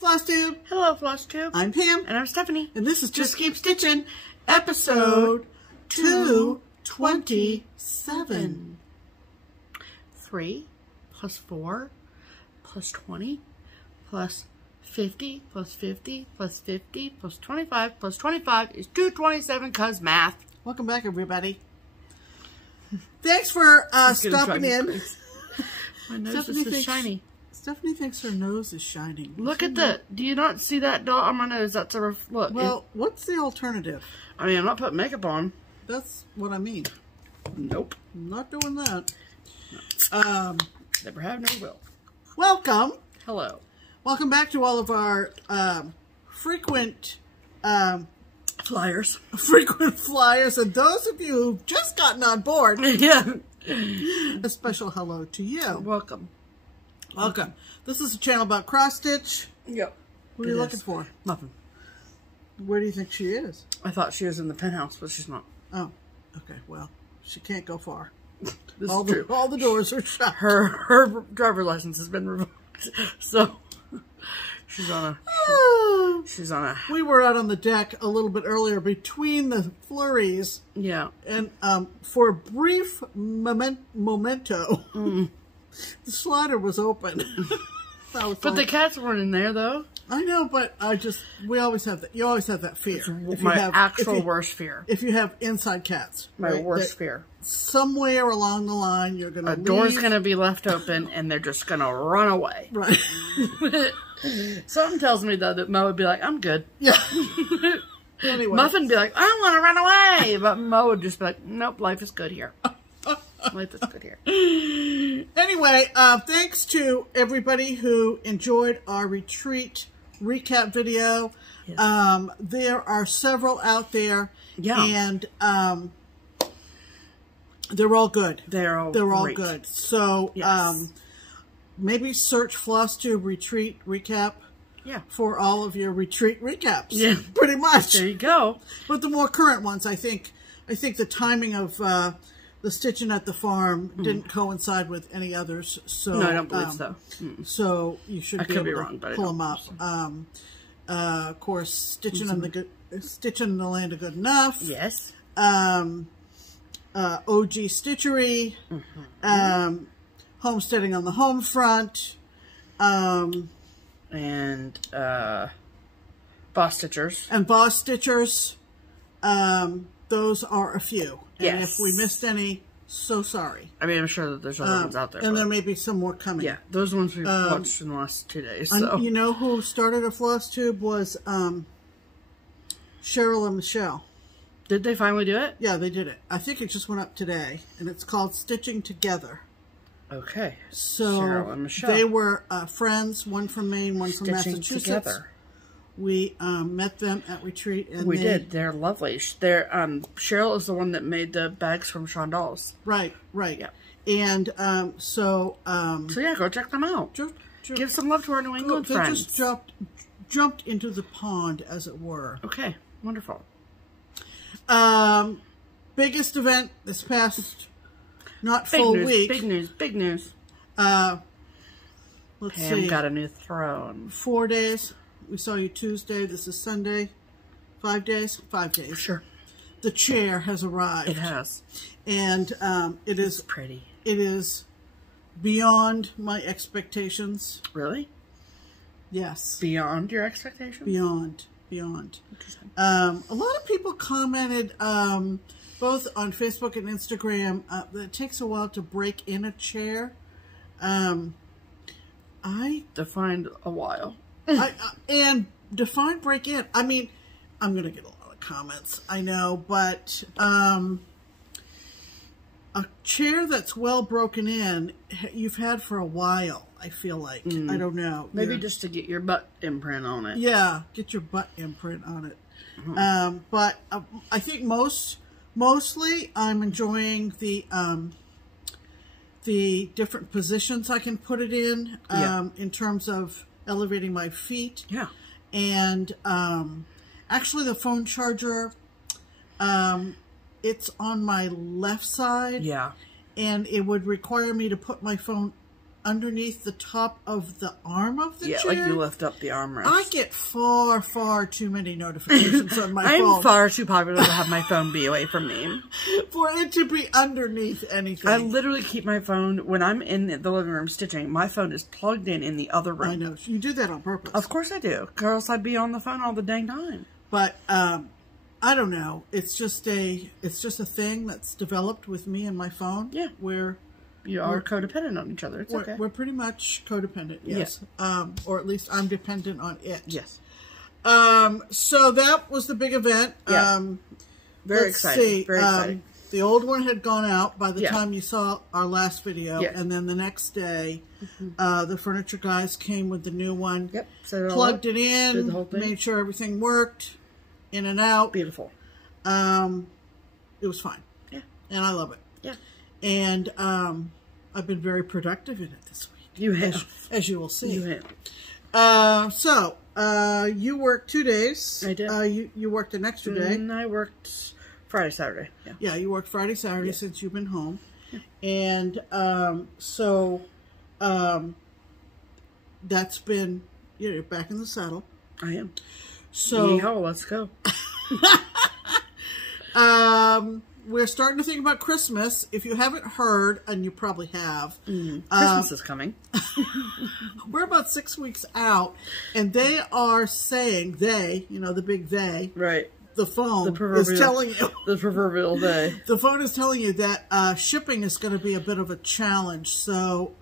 FlossTube. Hello, FlossTube. I'm Pam. And I'm Stephanie. And this is Just Keep Stitching, episode 227. 3 plus 4 plus 20 plus 50 plus 50 plus 50 plus 25 plus 25 is 227 cause math. Welcome back, everybody. Thanks for stopping in. My nose is so shiny. Stephanie thinks her nose is shining. Look at the, do you not see that dot on my nose? That's a look. Well, what's the alternative? I mean, I'm not putting makeup on. That's what I mean. Nope. I'm not doing that. Never have, never will. Welcome. Hello. Welcome back to all of our frequent flyers. Frequent flyers, and those of you who've just gotten on board. Yeah. A special hello to you. Welcome. Welcome. This is a channel about cross stitch. Yep. What are you looking for? Nothing. Where do you think she is? I thought she was in the penthouse, but she's not. Oh, okay. Well, she can't go far. This all is true. All the doors are shut. Her driver's license has been revoked, so she's on a. She's on a. We were out on the deck a little bit earlier between the flurries. Yeah. And for a brief memento. The slider was open. But the cats weren't in there, though. I know, but we always have that. You always have that fear. It's my actual worst fear. If you have inside cats. My worst fear. Somewhere along the line, you're going to leave. A door's going to be left open, and they're just going to run away. Right. Something tells me, though, that Mo would be like, I'm good. Yeah. Anyway. Muffin would be like, I want to run away. But Mo would just be like, nope, life is good here. Life is good here. Anyway, thanks to everybody who enjoyed our retreat recap video. Yes. There are several out there. Yeah. And they're all good. They're all good. So yes. Maybe search FlossTube retreat recap. Yeah. For all of your retreat recaps. Yeah. Pretty much. There you go. But the more current ones, I think the timing of the stitching at the farm didn't coincide with any others, so no, I don't believe so. So you should be able to pull them up. So. Of course, stitching in the land of good enough. Yes. OG Stitchery. Homesteading on the home front. And Boss Stitchers. And Boss Stitchers. Those are a few. Yes. And if we missed any, so sorry. I mean, I'm sure that there's other ones out there. And there may be some more coming. Yeah, those ones we've watched in the last 2 days. So. You know who started a FlossTube was Cheryl and Michelle. Did they finally do it? Yeah, they did it. I think it just went up today. And it's called Stitching Together. Okay. So Cheryl and Michelle. They were friends, one from Maine, one from Massachusetts. Together. We met them at retreat, and we did. They're lovely. They're Cheryl is the one that made the bags from Sean Dolls. Right, right. Yeah. And so yeah, go check them out. Give some love to our New England friends. They just jumped into the pond, as it were. Okay, wonderful. Biggest event this past week. Big news. Big news. Let's see. Pam got a new throne. 4 days. We saw you Tuesday. This is Sunday. 5 days? 5 days. Sure. The chair has arrived. It has. And it's pretty. It is beyond my expectations. Really? Yes. Beyond your expectations? Beyond. Interesting. A lot of people commented both on Facebook and Instagram that it takes a while to break in a chair. I defined a while. And define break in. I mean, I'm going to get a lot of comments, I know, but a chair that's well broken in, you've had for a while, I feel like. I don't know. Maybe just to get your butt imprint on it. Yeah, get your butt imprint on it. But I think mostly I'm enjoying the different positions I can put it in terms of elevating my feet. Yeah. And actually the phone charger, it's on my left side. Yeah. And it would require me to put my phone underneath the top of the arm of the chair. Yeah, like you lift up the armrest. I get far, far too many notifications on my phone. I'm far too popular to have my phone be away from me. For it to be underneath anything. I literally keep my phone, when I'm in the living room stitching, my phone is plugged in the other room. I know. You do that on purpose. Of course I do. Girls, I'd be on the phone all the dang time. But, I don't know. It's just a thing that's developed with me and my phone. Yeah. Where you are codependent on each other. It's okay. We're pretty much codependent, yes. Yeah. Or at least I'm dependent on it. Yes. So that was the big event. Yeah. Very exciting. Very exciting. The old one had gone out by the time you saw our last video. Yes. And then the next day, the furniture guys came with the new one. Yep. So plugged it in, did the whole thing. Made sure everything worked, in and out. Beautiful. It was fine. Yeah. And I love it. Yeah. And I've been very productive in it this week. You have. As you will see. You have. So, you worked 2 days. I did. You worked an extra day. And I worked Friday, Saturday. Yeah. Yeah, you worked Friday, Saturday since you've been home. Yeah. And that's been, you're back in the saddle. I am. So, yeehaw, let's go. we're starting to think about Christmas. If you haven't heard, and you probably have, Christmas is coming. We're about 6 weeks out, and they are saying, the big they, right? The phone is telling you. The proverbial they. The phone is telling you that shipping is going to be a bit of a challenge. So,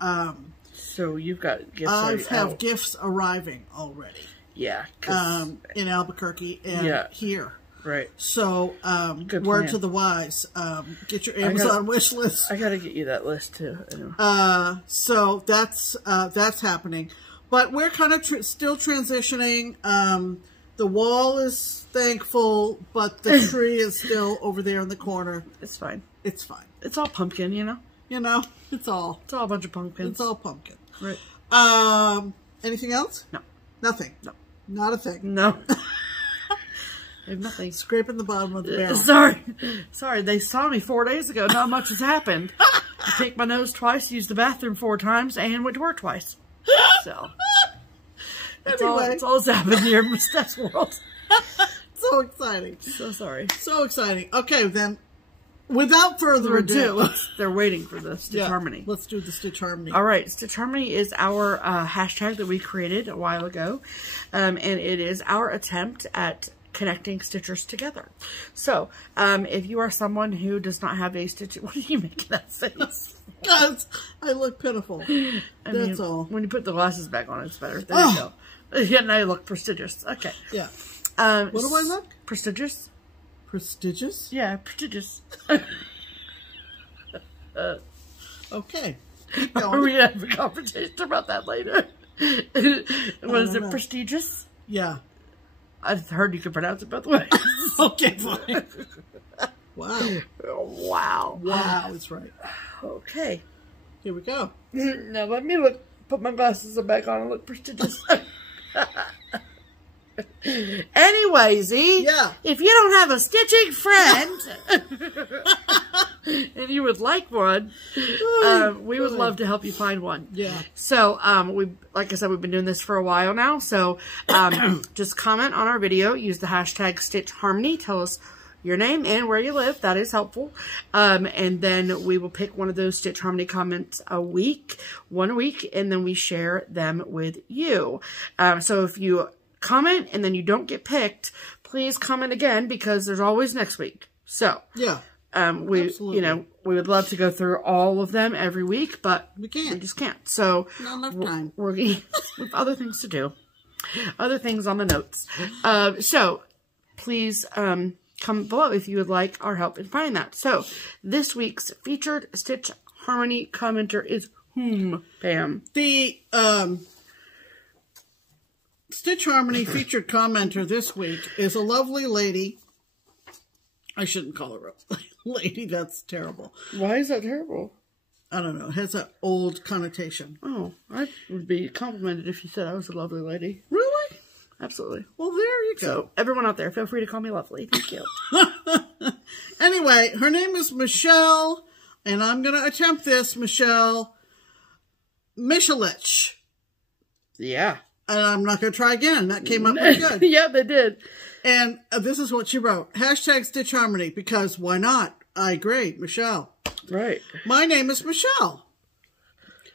so you've got gifts. I have gifts arriving already. Yeah. In Albuquerque and here. Right. So, word to the wise, get your Amazon wish list. I gotta get you that list too. So that's happening, but we're kind of still transitioning. The wall is thankful, but the tree is still over there in the corner. It's fine. It's fine. It's all pumpkin, you know? It's all a bunch of pumpkins. It's all pumpkin. Right. Anything else? No. Nothing. No. Not a thing. No. I have nothing. Scraping the bottom of the barrel. Sorry. They saw me 4 days ago. Not much has happened. I take my nose twice, used the bathroom 4 times, and went to work twice. So. Anyway. It's all that's happened here in Steph's world. So exciting. So sorry. So exciting. Okay, then, without further ado. They're waiting for the Stitch Harmony. Let's do the Stitch Harmony. All right. Stitch Harmony is our hashtag that we created a while ago. And it is our attempt at connecting stitchers together. So, if you are someone who does not have a stitch... What are you making that face? Because I look pitiful. That's all. When you put the glasses back on, it's better. There you go. Yeah, now you look prestigious. Okay. Yeah. What do I look? Prestigious. Prestigious? Yeah, prestigious. Okay. We're going to have a conversation about that later. What is it, prestigious? Yeah. I heard you could pronounce it both ways. Okay, fine. Wow. Wow. Wow, that's right. Okay. Here we go. Now let me put my glasses back on and look prestigious. Anyways, if you don't have a stitching friend and you would like one, we would love to help you find one. Yeah. So, like I said, we've been doing this for a while now. So, just comment on our video, use the hashtag Stitch Harmony, tell us your name and where you live. That is helpful. And then we will pick one of those Stitch Harmony comments one a week, and then we share them with you. So if you comment and then you don't get picked, please comment again, because there's always next week. So yeah, we would love to go through all of them every week, but we just can't. So not enough time. We're with other things to do, other things on the notes. So please comment below if you would like our help in finding that. So this week's featured Stitch Harmony commenter is whom, Pam? The Stitch Harmony featured commenter this week is a lovely lady. I shouldn't call her a lady. That's terrible. Why is that terrible? I don't know. It has an old connotation. Oh, I would be complimented if you said I was a lovely lady. Really? Absolutely. Well, there you go. So, everyone out there, feel free to call me lovely. Thank you. Anyway, her name is Michelle, and I'm going to attempt this, Michelle. Michelich. Yeah. And I'm not going to try again. That came up pretty good. Yeah, they did. And this is what she wrote. Hashtag Stitch Harmony, because why not? I agree. Michelle. Right. My name is Michelle.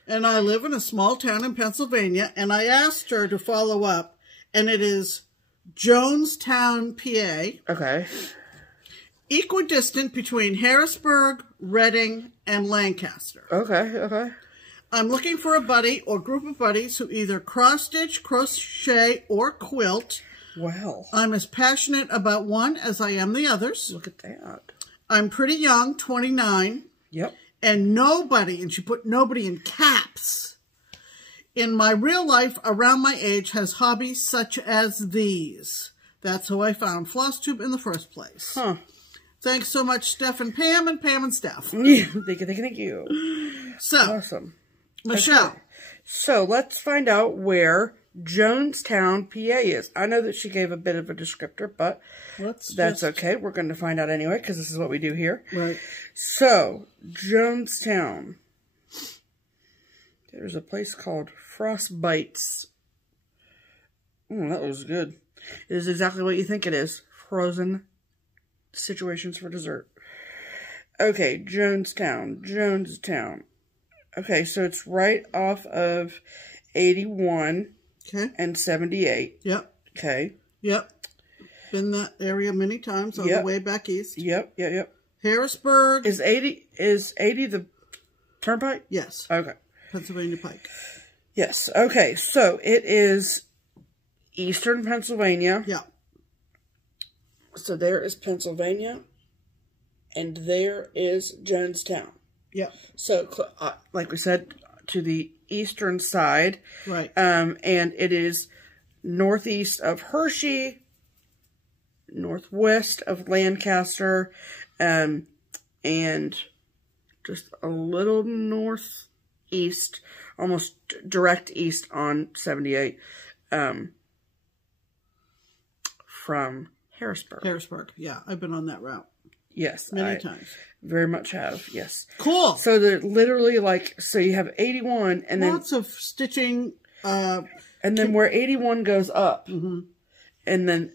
And I live in a small town in Pennsylvania. And I asked her to follow up. And it is Jonestown, PA. Okay. Equidistant between Harrisburg, Reading, and Lancaster. Okay, okay. I'm looking for a buddy or group of buddies who either cross-stitch, crochet, or quilt. Wow. I'm as passionate about one as I am the others. Look at that. I'm pretty young, 29. Yep. And nobody, and she put nobody in caps, in my real life around my age has hobbies such as these. That's how I found FlossTube in the first place. Huh. Thanks so much, Steph and Pam Steph. Yeah, thank you. So, awesome. Michelle. Okay. So let's find out where Jonestown, PA is. I know that she gave a bit of a descriptor, but that's okay. We're going to find out anyway, because this is what we do here. Right. So, Jonestown. There's a place called Frostbites. That was good. It is exactly what you think it is. Frozen situations for dessert. Okay, Jonestown. Okay, so it's right off of 81 and 78. Yep. Okay. Yep. Been that area many times on the way back east. Yep. Harrisburg. Is 80 the turnpike? Yes. Okay. Pennsylvania Pike. Yes. Okay, so it is eastern Pennsylvania. Yeah. So there is Pennsylvania, and there is Jonestown. Yeah. So, like we said, to the eastern side. Right. And it is northeast of Hershey, northwest of Lancaster, and just a little northeast, almost direct east on 78, from Harrisburg. Harrisburg. Yeah, I've been on that route. Yes. Many times. Very much have, yes. Cool. So they're literally like, so you have 81 and then... Lots of stitching. And then where 81 goes up. Mm-hmm. And then,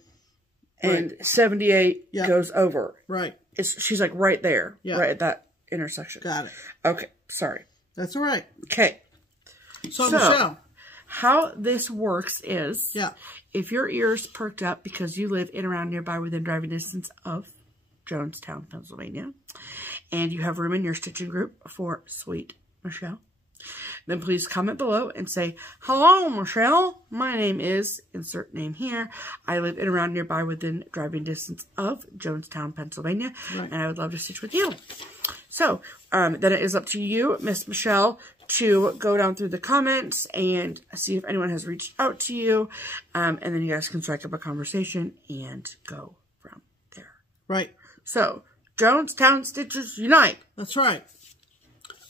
and 78 goes over. Right. She's like right there. Yeah. Right at that intersection. Got it. Okay. Sorry. That's all right. Okay. So Michelle. How this works is... Yeah. If your ears perked up because you live in around nearby within driving distance of Jonestown, Pennsylvania, and you have room in your stitching group for Sweet Michelle, then please comment below and say, hello, Michelle. My name is, insert name here. I live in around nearby within driving distance of Jonestown, Pennsylvania, and I would love to stitch with you. So, then it is up to you, Miss Michelle, to go down through the comments and see if anyone has reached out to you, and then you guys can strike up a conversation and go from there. Right. So, Jonestown Stitchers Unite. That's right.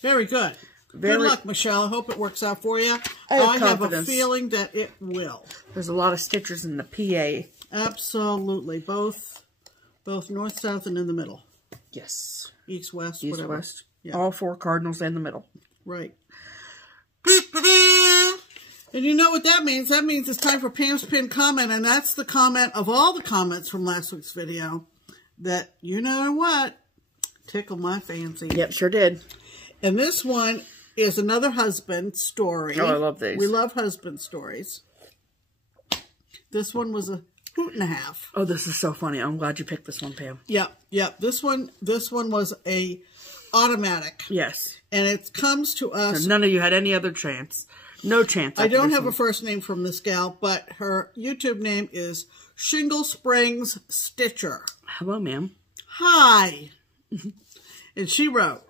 Very good. Good luck, Michelle. I hope it works out for you. I have a feeling that it will. There's a lot of stitchers in the PA. Absolutely. Both north, south, and in the middle. Yes. East, west, East, whatever. west. Yeah. All four cardinals in the middle. Right. And you know what that means? That means it's time for Pam's pinned comment, and that's the comment of all the comments from last week's video that, you know what, tickled my fancy. Yep, sure did. And this one is another husband story. Oh, I love these. We love husband stories. This one was a hoot and a half. Oh, this is so funny. I'm glad you picked this one, Pam. Yep. This one was a automatic. Yes. And it comes to us. So none of you had any other chance. No chance. I don't have a first name from this gal, but her YouTube name is Shingle Springs Stitcher. Hello, ma'am. Hi. And she wrote,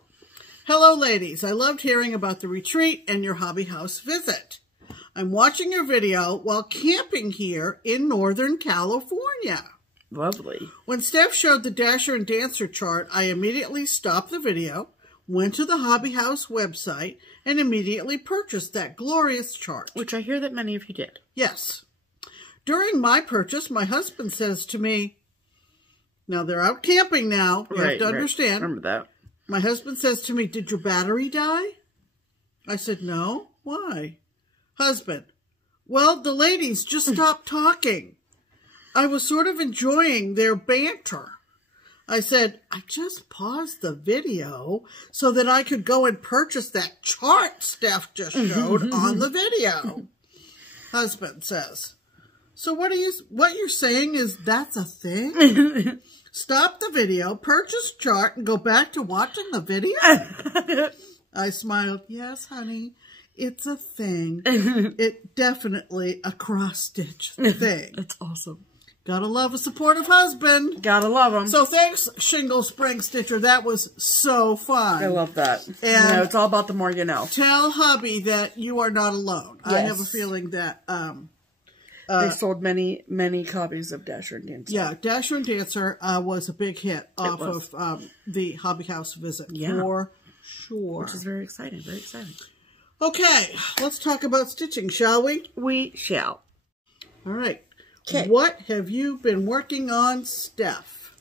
hello, ladies. I loved hearing about the retreat and your hobby house visit. I'm watching your video while camping here in Northern California. Lovely. When Steph showed the Dasher and Dancer chart, I immediately stopped the video, went to the Hobby House website, and immediately purchased that glorious chart. Which I hear that many of you did. Yes. During my purchase, my husband says to me, now they're out camping now, you have to understand. Remember that. My husband says to me, did your battery die? I said, no. Why? Husband. Well, the ladies just stopped talking. I was sort of enjoying their banter. I said, I just paused the video so that I could go and purchase that chart Steph just showed on the video. Husband says, so what you're saying is that's a thing? Stop the video, purchase chart, and go back to watching the video? I smiled, yes, honey, it's a thing. It definitely a cross-stitch thing. That's awesome. Gotta love a supportive husband. Gotta love him. So thanks, Shingle Spring Stitcher. That was so fun. I love that. And you know, it's all about the more you know. Tell hubby that you are not alone. Yes. I have a feeling that... they sold many, many copies of Dasher and Dancer. Yeah, Dasher and Dancer was a big hit off of the Hobby House visit. Yeah. For sure. Which is very exciting. Very exciting. Okay, let's talk about stitching, shall we? We shall. All right. Okay. What have you been working on, Steph?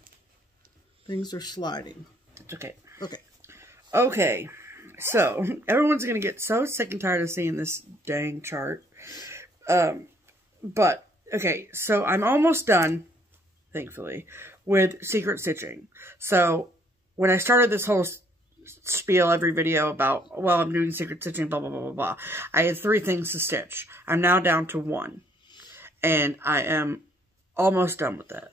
Things are sliding. It's okay. Okay. Okay. So, everyone's going to get so sick and tired of seeing this dang chart. But, okay, so I'm almost done, thankfully, with secret stitching. So, when I started this whole spiel every video about, well, I'm doing secret stitching, blah, blah, blah, blah, blah, I had 3 things to stitch. I'm now down to 1. And I am almost done with that.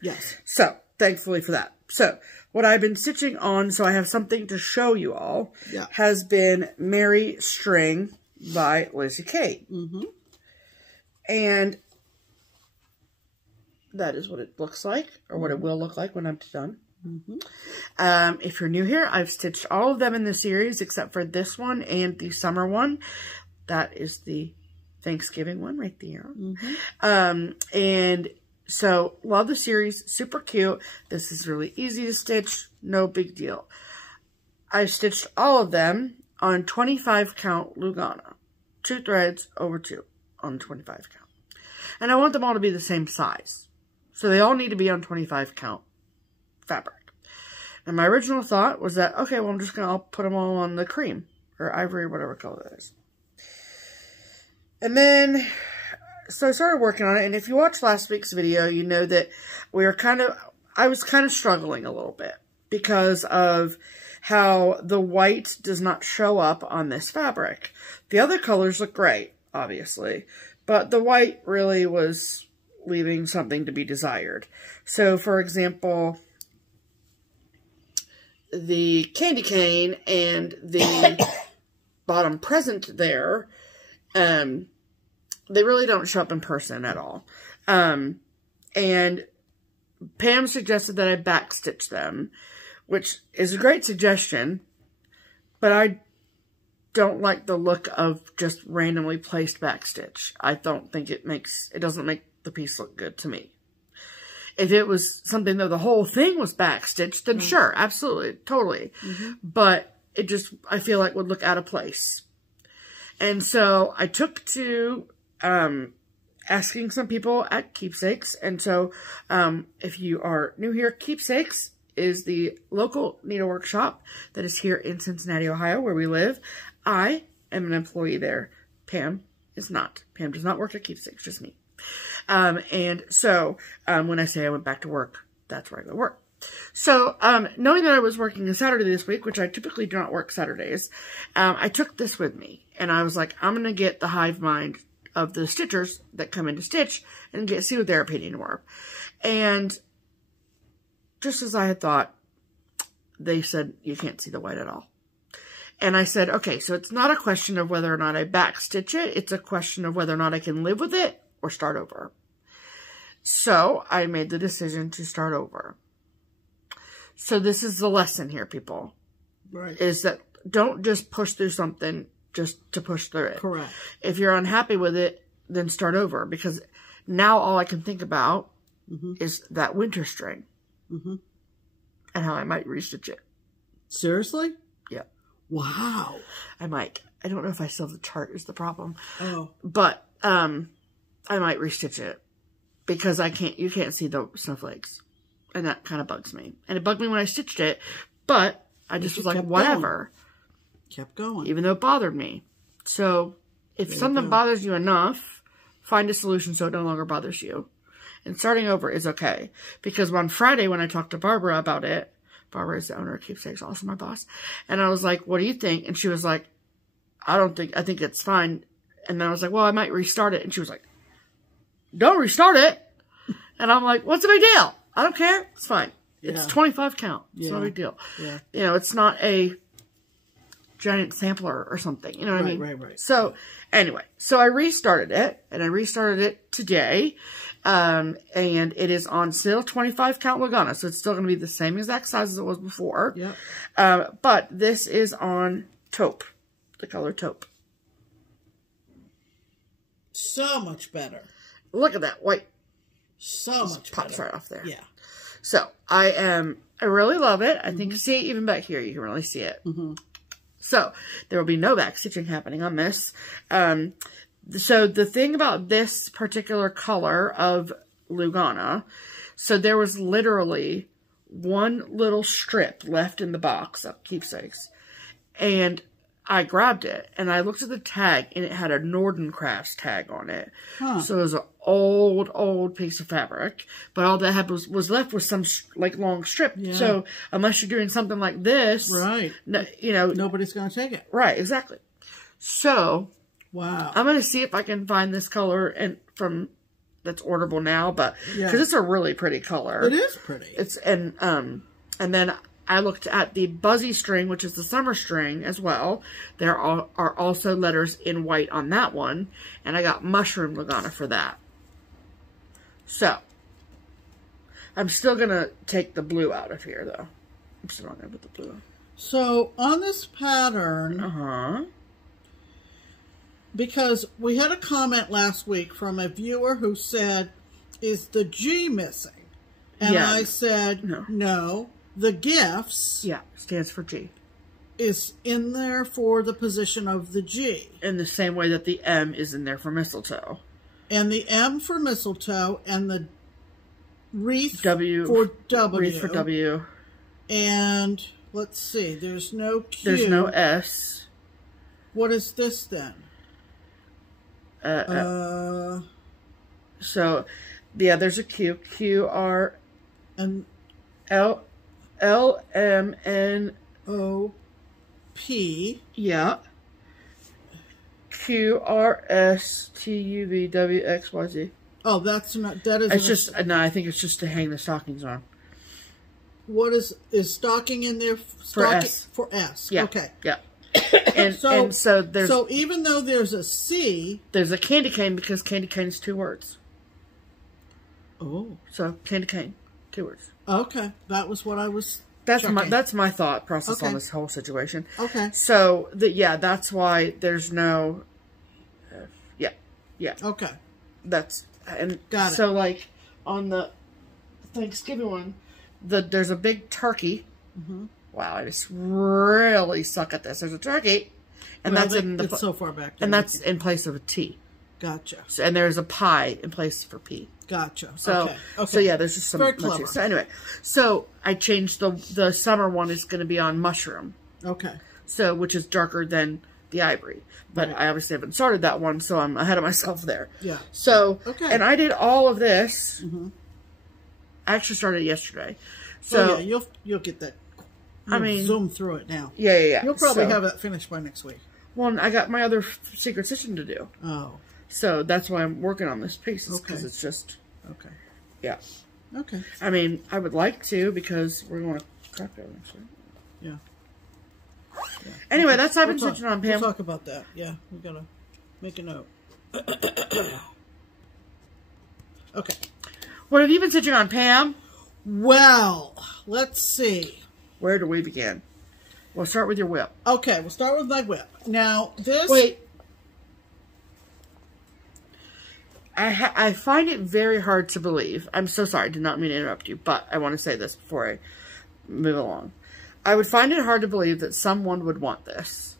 Yes. So, thankfully for that. So, what I've been stitching on, so I have something to show you all, has been Merry String by Lizzie Kate. And that is what it looks like, or what it will look like when I'm done. If you're new here, I've stitched all of them in the series except for this one and the summer one. That is the Thanksgiving one right there. And so, love the series. Super cute. This is really easy to stitch. No big deal. I've stitched all of them on 25 count Lugana. 2 threads over 2 on 25 count. And I want them all to be the same size. So they all need to be on 25 count fabric. And my original thought was that, okay, well, I'm just going to put them all on the cream or ivory or whatever color that is. And then, so I started working on it, and if you watched last week's video, you know that I was kind of struggling a little bit because of how the white does not show up on this fabric. The other colors look great, obviously, but the white really was leaving something to be desired. So, for example, the candy cane and the bottom present there, they really don't show up in person at all. And Pam suggested that I backstitch them, which is a great suggestion, but I don't like the look of just randomly placed backstitch. I don't think it doesn't make the piece look good to me. If it was something that the whole thing was backstitched, then sure, absolutely, totally. But it just, I feel like would look out of place. And so I took to asking some people at Keepsakes. And so if you are new here, Keepsakes is the local needlework shop that is here in Cincinnati, Ohio, where we live. I am an employee there. Pam is not. Pam does not work at Keepsakes, just me. And so when I say I went back to work, that's where I go to work. So, knowing that I was working a Saturday this week, which I typically do not work Saturdays, I took this with me. And I was like, I'm going to get the hive mind of the stitchers that come in to stitch and see what their opinion were. And just as I had thought, they said, you can't see the white at all. And I said, okay, so it's not a question of whether or not I backstitch it. It's a question of whether or not I can live with it or start over. So I made the decision to start over. So this is the lesson here, people. Right. Is that don't just push through something just to push through it. Correct. If you're unhappy with it, then start over. Because now all I can think about is that winter string. And how I might restitch it. Seriously? Yeah. Wow. I might. I don't know if I still have the chart is the problem. Oh. But I might restitch it. Because you can't see the snowflakes. And that kind of bugs me. And it bugged me when I stitched it. But I just was like, whatever. Kept going. Even though it bothered me. So, if something bothers you enough, find a solution so it no longer bothers you. And starting over is okay. Because on Friday, when I talked to Barbara about it, Barbara is the owner of Keepsakes, also my boss. And I was like, what do you think? And she was like, I think it's fine. And then I was like, well, I might restart it. And she was like, don't restart it. And I'm like, what's the big deal? I don't care. It's fine. It's 25 count. It's no big deal. Yeah. You know, it's not a giant sampler or something. You know what I mean? Right. So, anyway. So, I restarted it. And I restarted it today. And it is on still 25 count Lugana. So, it's still going to be the same exact size as it was before. Yeah. But this is on taupe. The color taupe. So much better. Look at that white. So much pops better. Right off there. Yeah. So, I really love it. I think, see, even back here, you can really see it. So, there will be no back stitching happening on this. So, the thing about this particular color of Lugana, so there was literally one little strip left in the box of Keepsakes. And I grabbed it, and I looked at the tag, and it had a Nordencrafts tag on it. So it was an old piece of fabric, but all that had was left was some, like, long strip. Yeah. So unless you're doing something like this... Right. No, you know... Nobody's going to take it. Right, exactly. So... Wow. I'm going to see if I can find this color that's orderable now, but... Because it's a really pretty color. It is pretty. It's... And then... I looked at the Buzzy string, which is the summer string as well. There are also letters in white on that one. And I got Mushroom Lugana for that. So, I'm still going to take the blue out of here, though. I'm still not going to put the blue on. So, on this pattern, because we had a comment last week from a viewer who said, is the G missing? And I said, no. The gifts stands for G. Is in there for the position of the G. In the same way that the M is in there for mistletoe. And the M for mistletoe and the wreath W for W. Wreath for W. And let's see, there's no Q. There's no S. What is this then? So, yeah, there's a Q. Q, R, and L, M, N, O, P. Yeah. Q, R, S, T, U, V, W, X, Y, Z. Oh, that's not, that is. It's just, no, I think it's just to hang the stockings on. What is stocking in there? For S. For S. Yeah. Okay. Yeah. And so there's. So even though there's a C. There's a candy cane because candy cane is 2 words. Oh. So candy cane, 2 words. Okay, that was what I was. That's my thought process on this whole situation. Okay. So that's why there's no. Yeah. Okay. That's and got it. So like on the Thanksgiving one, there's a big turkey. Wow, I just really suck at this. There's a turkey, and that's in the. It's so far back. And that's in place of a T. Gotcha. So, and there's a pie in place for P. Gotcha. So, so yeah, there's just some. Very clever. So anyway, so I changed the summer one is going to be on mushroom. Okay. So, which is darker than the ivory. But I obviously haven't started that one, so I'm ahead of myself there. Yeah. So, and I did all of this. I actually started yesterday. So yeah, you'll get that. I mean, zoom through it now. Yeah. You'll probably have that finished by next week. Well, I got my other secret stitching to do. Oh. So that's why I'm working on this piece. Because it's just. Okay. Yeah. Okay. I mean, I would like to because we're going to craft it next week. Yeah. Anyway, that's I've been stitching on, Pam. We'll talk about that. Yeah, we gotta make a note. Okay. What have you been stitching on, Pam? Well, let's see. Where do we begin? We'll start with your whip. Okay, we'll start with my whip. Now, this... Wait. I find it very hard to believe. I'm so sorry. I did not mean to interrupt you, but I want to say this before I move along. I would find it hard to believe that someone would want this.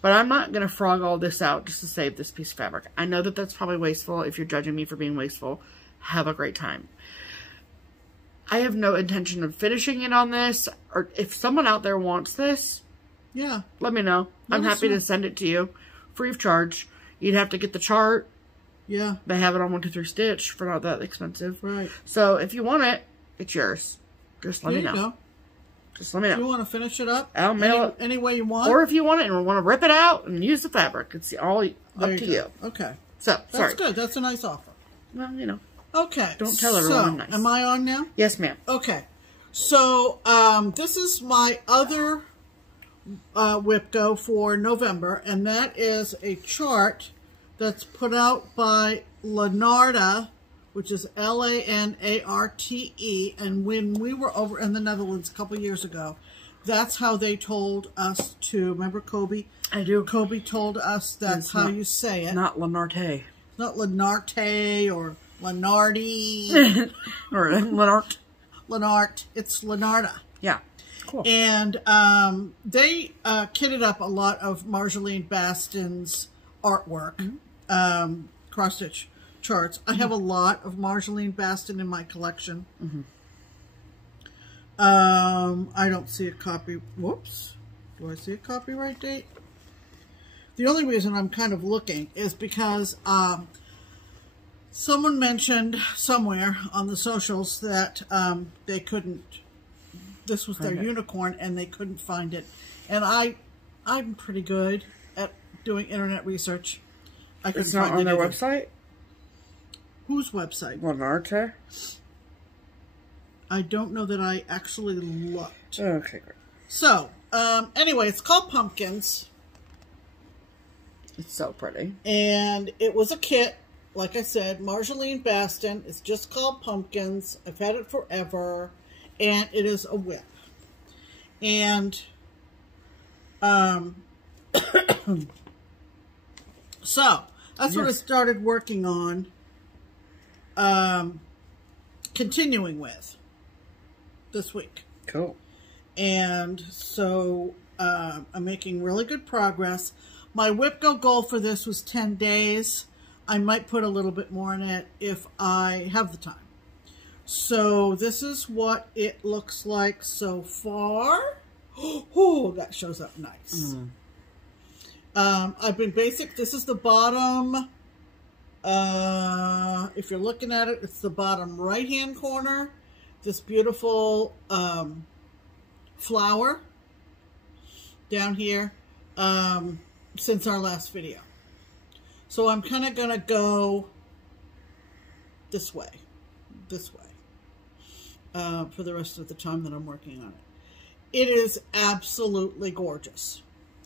But I'm not going to frog all this out just to save this piece of fabric. I know that that's probably wasteful. If you're judging me for being wasteful, have a great time. I have no intention of finishing it on this. Or if someone out there wants this, Yeah. Let me know. I'm happy to send it to you. Free of charge. You'd have to get the chart. Yeah. They have it on 1-2-3 Stitch for not that expensive. Right. So if you want it, it's yours. Just let me know. Go. Just let me know. If you want to finish it up, I'll mail it any way you want. Or if you want it and want to rip it out and use the fabric, it's all up to you. Okay. So, That's good. That's a nice offer. Well, you know. Okay. Don't tell everyone I'm nice. Am I on now? Yes, ma'am. Okay. So, this is my other whip go for November, and that is a chart that's put out by Lanarte, which is Lanarte, and when we were over in the Netherlands a couple years ago, that's how they told us to, remember Kobe? I do. Kobe told us that's how you say it. Not Lanarte. Not Lanarte or Lanardi. Or Lanarte. Lanarte. It's Lanarte. Yeah. Cool. And they kitted up a lot of Marjolaine Baston's artwork, cross-stitch charts. I have a lot of Marjolaine Baston in my collection. I don't see a copy. Whoops. Do I see a copyright date? The only reason I'm kind of looking is because someone mentioned somewhere on the socials that they couldn't, this was their unicorn and they couldn't find it. And I'm pretty good at doing internet research. It's not on their website? Whose website? Lanarte? I don't know that I actually looked. Okay, great. So, anyway, it's called Pumpkins. It's so pretty. And it was a kit, like I said, Marjolaine Baston. It's just called Pumpkins. I've had it forever. And it is a whip. And, so, that's what I started working on, continuing with this week. Cool. And so, I'm making really good progress. My whip go goal for this was 10 days. I might put a little bit more in it if I have the time. So this is what it looks like so far. Oh, that shows up nice. I've been basic. This is the bottom. If you're looking at it, it's the bottom right-hand corner. This beautiful flower down here. Since our last video. So I'm kind of going to go this way for the rest of the time that I'm working on it. It is absolutely gorgeous.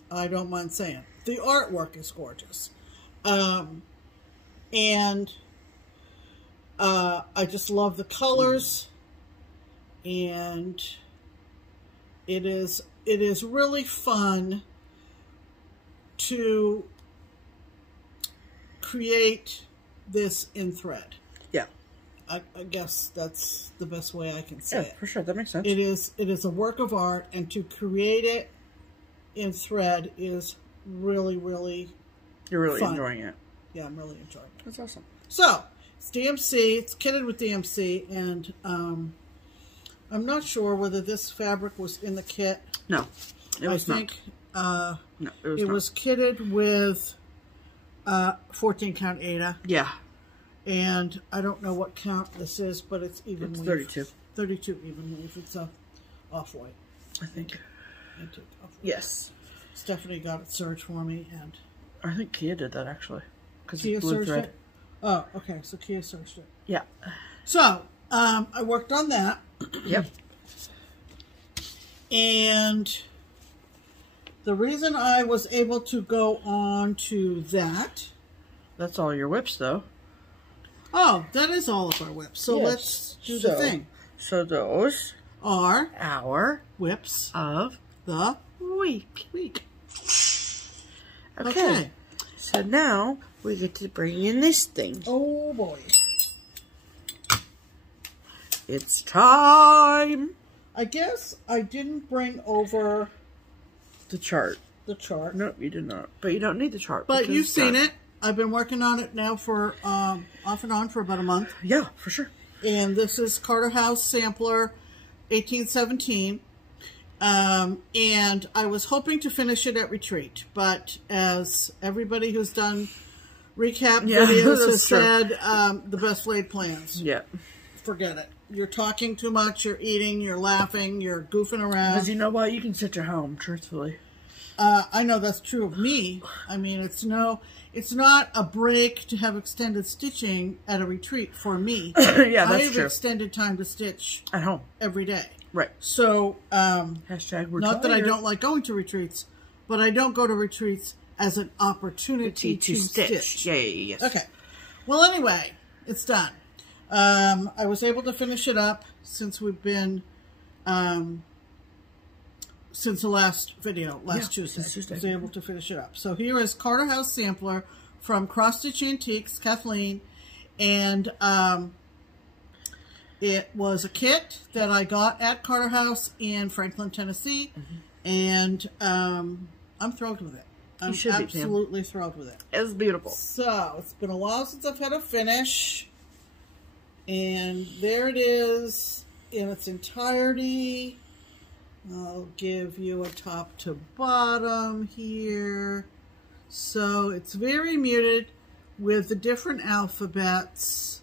I don't mind saying. The artwork is gorgeous. And I just love the colors. And it is really fun to create this in thread. Yeah. I guess that's the best way I can say it. Yeah, for sure. That makes sense. It is a work of art, and to create it in thread is really, really You're really fun. enjoying it. Yeah, I'm really enjoying it. That's awesome. So, it's DMC. It's kitted with DMC, and I'm not sure whether this fabric was in the kit. No, it was not. No, it was kitted with 14 count Aida. Yeah. And I don't know what count this is, but it's even weave. 32. 32 even weave. It's a off-white. I think. Off-white. Yes. Stephanie got it serged for me, and I think Kia did that actually. Kia serged it? Oh, okay. So Kia serged it. Yeah. So, I worked on that. Yep. And the reason I was able to go on to that. That's all your whips, though. Oh, that is all of our whips. So let's do the thing. So those are our whips of the week. Okay. So now we get to bring in this thing. Oh boy. It's time. I guess I didn't bring over the chart. Nope, you did not. But you don't need the chart. But you've seen it. I've been working on it now for off and on for about a month. Yeah, for sure. And this is Carter House Sampler 1817. And I was hoping to finish it at retreat, but as everybody who's done recap videos has said, the best laid plans. Yeah. Forget it. You're talking too much, you're eating, you're laughing, you're goofing around. Because you know what? You can stitch at home, truthfully. I know that's true of me. I mean, it's not a break to have extended stitching at a retreat for me. Yeah, that's I have true. Extended time to stitch at home every day. Right. So, hashtag we're not that I don't like going to retreats, but I don't go to retreats as an opportunity to stitch. Yeah, yes. Okay. Well, anyway, it's done. I was able to finish it up since we've been, since the last video, last Tuesday. I was able to finish it up. So here is Carter House Sampler from Cross Stitch Antiques, Kathleen, and it was a kit that I got at Carter House in Franklin, Tennessee, and I'm thrilled with it. I'm absolutely thrilled with it. It's beautiful. So, it's been a while since I've had a finish, and there it is in its entirety. I'll give you a top to bottom here. So, it's very muted with the different alphabets.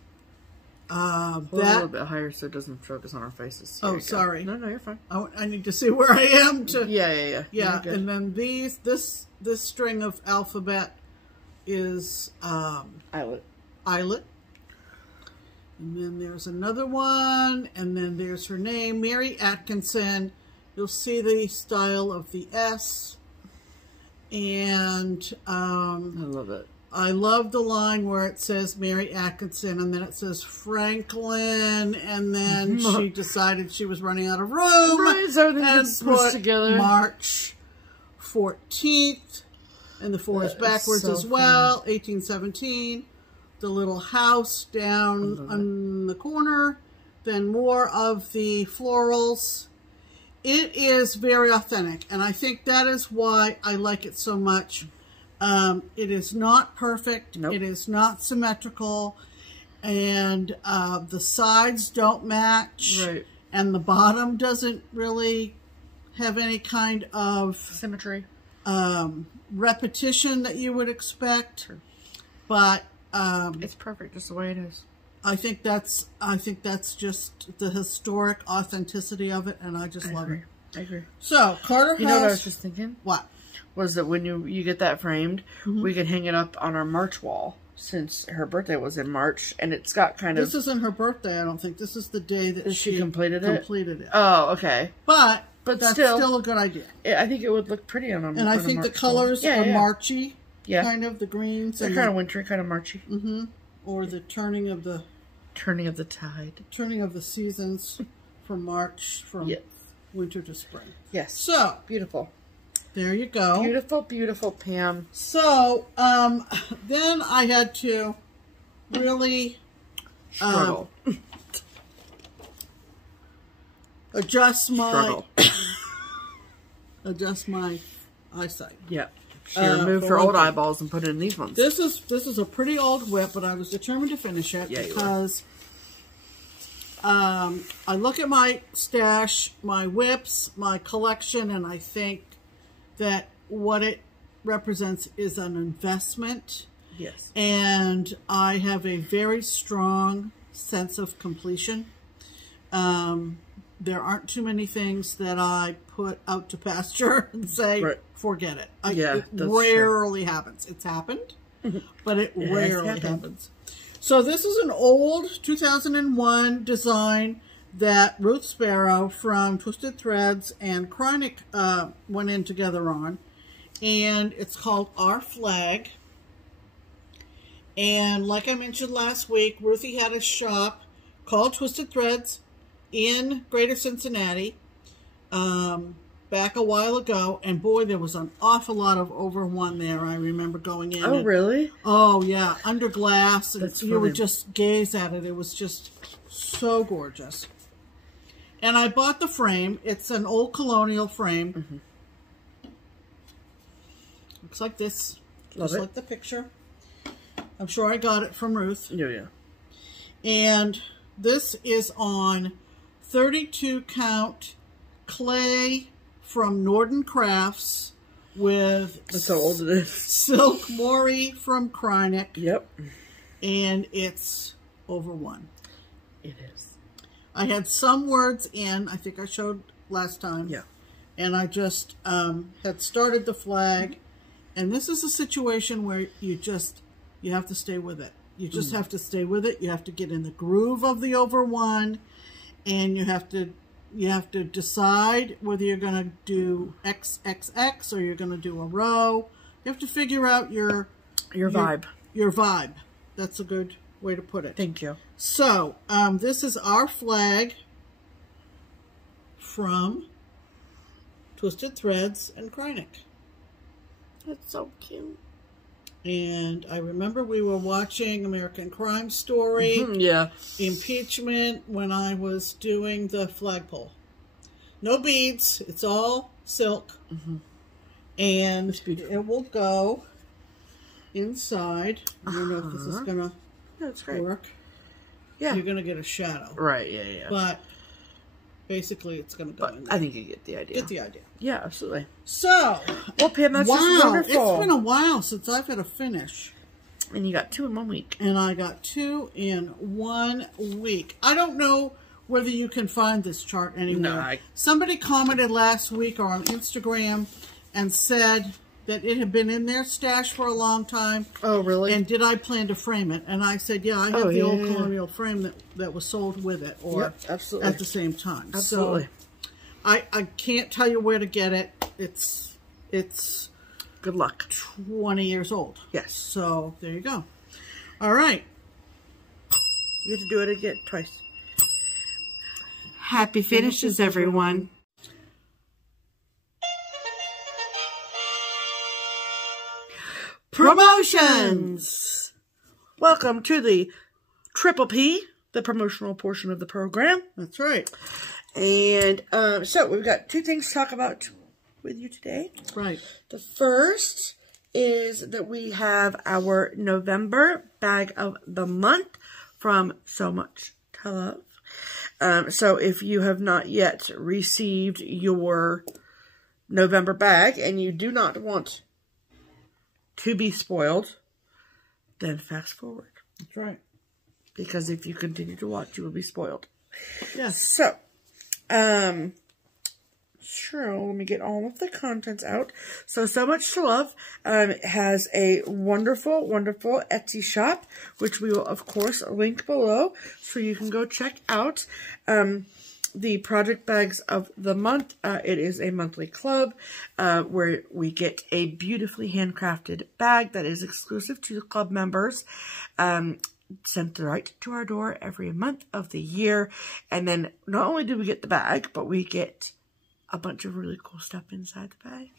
A little bit higher so it doesn't focus on our faces. Oh, sorry. No, you're fine. I need to see where I am to. Yeah. Yeah, and then this string of alphabet is Eyelet. And then there's another one, and then there's her name, Mary Atkinson. You'll see the style of the S, and I love it. I love the line where it says Mary Atkinson, and then it says Franklin, and then she decided she was running out of room, right, so and put together. March 14th, and the 4 is backwards as well, 1817, the little house down on the corner, then more of the florals. It is very authentic, and I think that is why I like it so much. It is not perfect. Nope. It is not symmetrical, and the sides don't match, right, and the bottom doesn't really have any kind of symmetry, repetition that you would expect. Sure. But it's perfect just the way it is. I think that's just the historic authenticity of it, and I just love it. I agree. So Carter House. You know what I was just thinking? What? Was that when you get that framed, we could hang it up on our March wall, since her birthday was in March, and it's got kind of... This isn't her birthday, I don't think. This is the day that she completed it. Oh, okay. But that's still a good idea. I think it would look pretty on a And I think the colors are Marchy, kind of, the greens. They're kind of wintry, kind of Marchy. Or the turning of the... Turning of the tide. Turning of the seasons from March, from winter to spring. Yes. So... Beautiful. There you go. Beautiful, beautiful, Pam. So, then I had to really struggle. Adjust my eyesight. Yeah. She removed her old eyeballs and put it in these ones. This is a pretty old whip, but I was determined to finish it because I look at my stash, my whips, my collection, and I think that what it represents is an investment. Yes. And I have a very strong sense of completion. There aren't too many things that I put out to pasture and say, forget it. It rarely happens. It's happened, but it rarely happens. So this is an old 2001 design that Ruth Sparrow from Twisted Threads and Krynic went in together on. And it's called Our Flag. And like I mentioned last week, Ruthie had a shop called Twisted Threads in Greater Cincinnati back a while ago. And boy, there was an awful lot of over one there. I remember going in. Oh, really? Oh, yeah. Under glass. And That's you funny. would just gaze at it. It was just so gorgeous. And I bought the frame. It's an old colonial frame. Looks like this. Just like the picture. I'm sure I got it from Ruth. Yeah. And this is on 32 count clay from Norden Crafts with That's how old it is. Silk Mori from Kreinik. Yep. And it's over 1. It is. I had some words in, I think I showed last time. Yeah. And I just had started the flag. And this is a situation where you have to stay with it. You just have to stay with it. You have to get in the groove of the over 1. And you have to decide whether you're going to do XXX or you're going to do a row. You have to figure out your vibe. Your vibe. That's a good way to put it. Thank you. So, this is our flag from Twisted Threads and Kreinik. That's so cute. And I remember we were watching American Crime Story. Yeah. Impeachment when I was doing the flagpole. No beads. It's all silk. And it will go inside. I don't know if this is going to work. Yeah. You're going to get a shadow. Right, yeah. But basically it's going to go in there. I think you get the idea. Get the idea. Yeah, absolutely. So, well, Pam, that's just wonderful. It's been a while since I've had a finish. And you got 2 in 1 week. And I got 2 in 1 week. I don't know whether you can find this chart anywhere. No, Somebody commented last week or on Instagram and said that it had been in their stash for a long time. Oh, really? And did I plan to frame it? And I said, yeah, I have the old colonial frame that was sold with it, or absolutely. at the same time. Absolutely. So I can't tell you where to get it. It's good luck. 20 years old. Yes. So there you go. All right. You have to do it again twice. Happy finishes, everyone. Promotions! Welcome to the Triple P, the promotional portion of the program. That's right. And so we've got 2 things to talk about with you today. Right. The first is that we have our November bag of the month from SewMuch2Luv. So if you have not yet received your November bag and you do not want to be spoiled, then fast forward. That's right. Because if you continue to watch, you will be spoiled. Yes. So, sure, let me get all of the contents out. So SewMuch2Luv has a wonderful, wonderful Etsy shop, which we will, of course, link below, so you can go check out the project bags of the month. It is a monthly club where we get a beautifully handcrafted bag that is exclusive to the club members. Sent right to our door every month of the year. And then not only do we get the bag, but we get a bunch of really cool stuff inside the bag.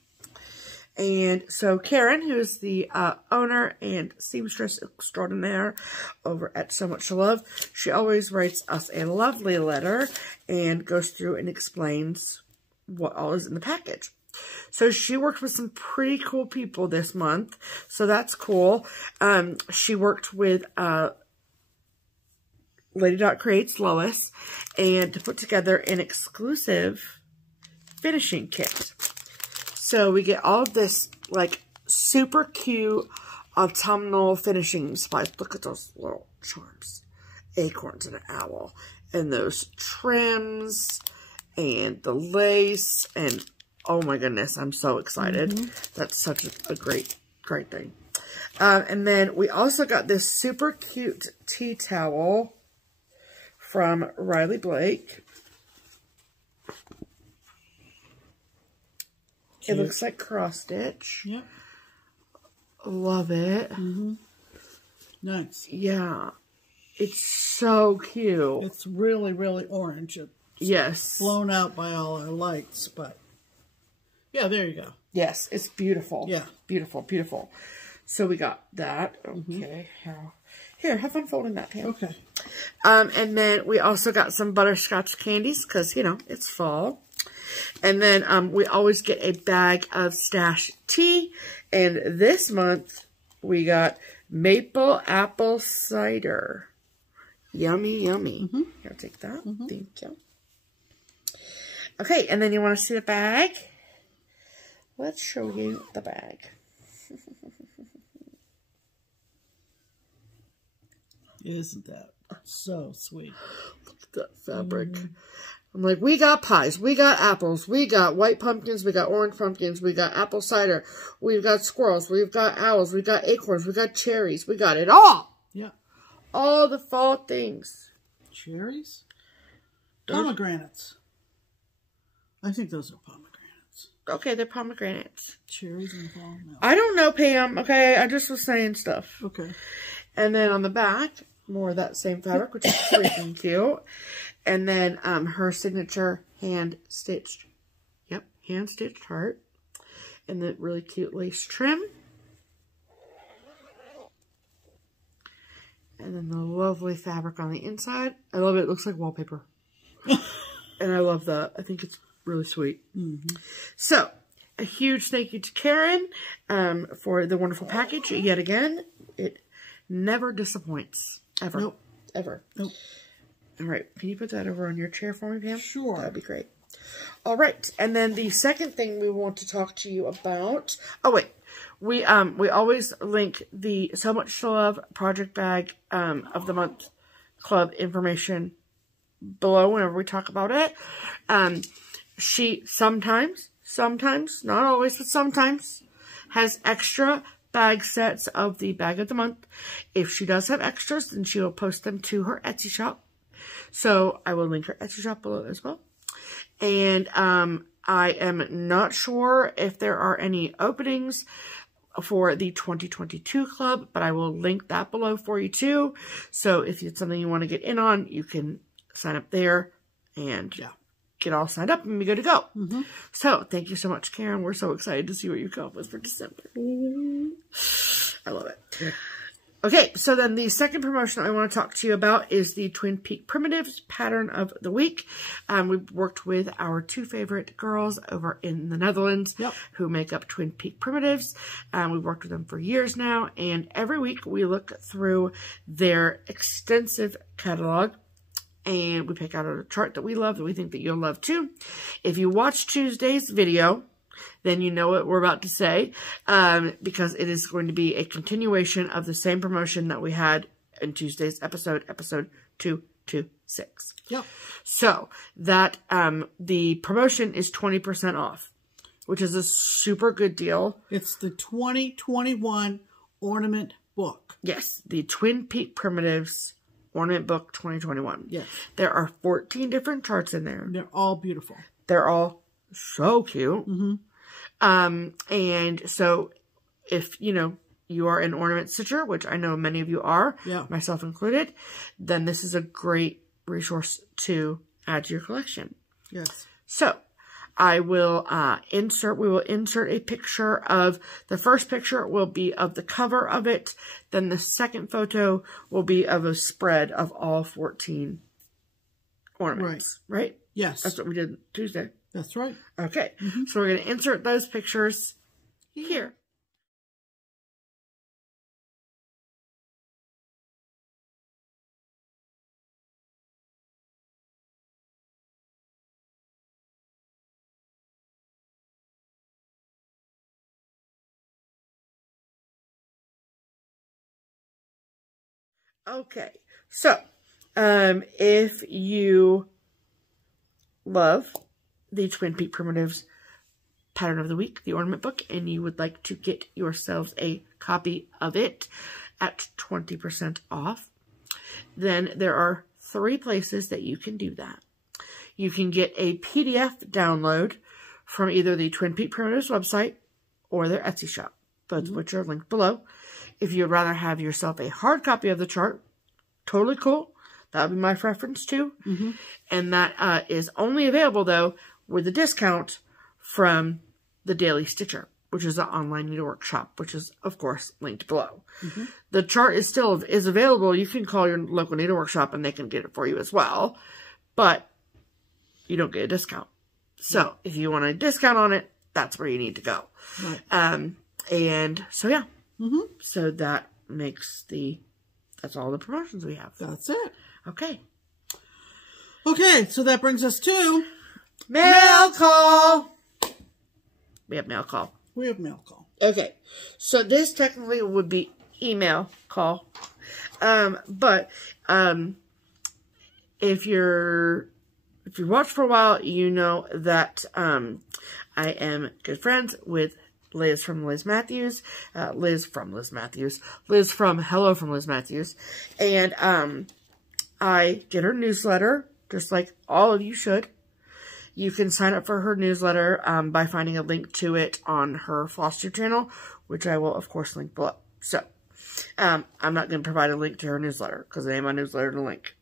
And so Karen, who is the owner and seamstress extraordinaire over at SewMuch2Luv, she always writes us a lovely letter and goes through and explains what all is in the package. So she worked with some pretty cool people this month, so that's cool. She worked with Lady Dot Creates, Lois, and to put together an exclusive finishing kit. So we get all of this, like, super cute autumnal finishing supplies. Look at those little charms. Acorns and an owl. And those trims. And the lace. And, oh my goodness, I'm so excited. That's such a great, great thing. And then we also got this super cute tea towel from Riley Blake. It looks like cross stitch. Yep. Love it. Nice. Yeah. It's so cute. It's really, really orange. It's yes. blown out by all our lights, but yeah, there you go. Yes, it's beautiful. Yeah. Beautiful, beautiful. So we got that. Okay. Here, have fun folding that, Pam. Okay. And then we also got some butterscotch candies because, you know, it's fall. And then we always get a bag of stash tea. And this month we got maple apple cider. Yummy, yummy. Here, take that. Thank you. Okay, and then you want to see the bag? let's show you the bag. Isn't that so sweet? Look at that fabric. I'm like, we got pies, we got apples, we got white pumpkins, we got orange pumpkins, we got apple cider, we've got squirrels, we've got owls, we got acorns, we got cherries, we got it all. Yeah. All the fall things. Cherries? Pomegranates. I think those are pomegranates. Okay, they're pomegranates. Cherries in the fall? No. I don't know, Pam. Okay, I just was saying stuff. Okay. And then on the back, more of that same fabric, which is freaking cute. And then her signature hand-stitched, yep, hand-stitched heart. And the really cute lace trim. And then the lovely fabric on the inside. I love it. It looks like wallpaper. And I love that. I think it's really sweet. Mm-hmm. So, a huge thank you to Karen for the wonderful package. Yet again, it never disappoints. Ever. Nope. Ever. Nope. All right. Can you put that over on your chair for me, Pam? Sure. That'd be great. All right. And then the second thing we want to talk to you about. Oh, wait. We always link the SewMuch2Luv Project Bag of the Month Club information below whenever we talk about it. She sometimes, not always, but sometimes, has extra bag sets of the Bag of the Month. If she does have extras, then she will post them to her Etsy shop. So I will link her Etsy shop below as well. And I am not sure if there are any openings for the 2022 club, but I will link that below for you too. So if it's something you want to get in on, you can sign up there and get all signed up and be good to go. Mm-hmm. So thank you so much, Karen. We're so excited to see what you come up with for December. I love it. Yeah. Okay, so then the second promotion I want to talk to you about is the Twin Peak Primitives Pattern of the Week. We've worked with our two favorite girls over in the Netherlands who make up Twin Peak Primitives. We've worked with them for years now, and every week we look through their extensive catalog and we pick out a chart that we love, that we think that you'll love too. If you watch Tuesday's video, then you know what we're about to say, because it is going to be a continuation of the same promotion that we had in Tuesday's episode 226. Yep. So that the promotion is 20% off, which is a super good deal. It's the 2021 Ornament Book. Yes, the Twin Peak Primitives Ornament Book 2021. Yes. There are 14 different charts in there. They're all beautiful. They're all so cute. Mm-hmm. And so if, you are an ornament stitcher, which I know many of you are, myself included, then this is a great resource to add to your collection. Yes. So I will we will insert a picture of, the first picture will be of the cover of it. Then the second photo will be of a spread of all 14 ornaments. Right? Yes. That's what we did Tuesday. That's right. Okay. Mm-hmm. So we're going to insert those pictures here. Okay. So, if you love the Twin Peak Primitives Pattern of the Week, the Ornament Book, and you would like to get yourselves a copy of it at 20% off, then there are 3 places that you can do that. You can get a PDF download from either the Twin Peak Primitives website or their Etsy shop, both of which are linked below. If you'd rather have yourself a hard copy of the chart, totally cool. That would be my preference too. Mm-hmm. And that is only available, though, with a discount from the Daily Stitcher, which is an online needlework shop, which is, of course, linked below. Mm-hmm. The chart is still available. You can call your local needlework shop and they can get it for you as well, but you don't get a discount. So if you want a discount on it, that's where you need to go. Right. And so, yeah. Mm-hmm. So that makes that's all the promotions we have. That's it. Okay. Okay, so that brings us to mail call. We have mail call. We have mail call. Okay. So this technically would be email call. But if you watched for a while, you know that I am good friends with Liz from Liz Matthews, Liz from Hello from Liz Matthews, and I get her newsletter, just like all of you should. You can sign up for her newsletter by finding a link to it on her FlossTube channel, which I will, of course, link below. So, I'm not going to provide a link to her newsletter, because it ain't my newsletter to link.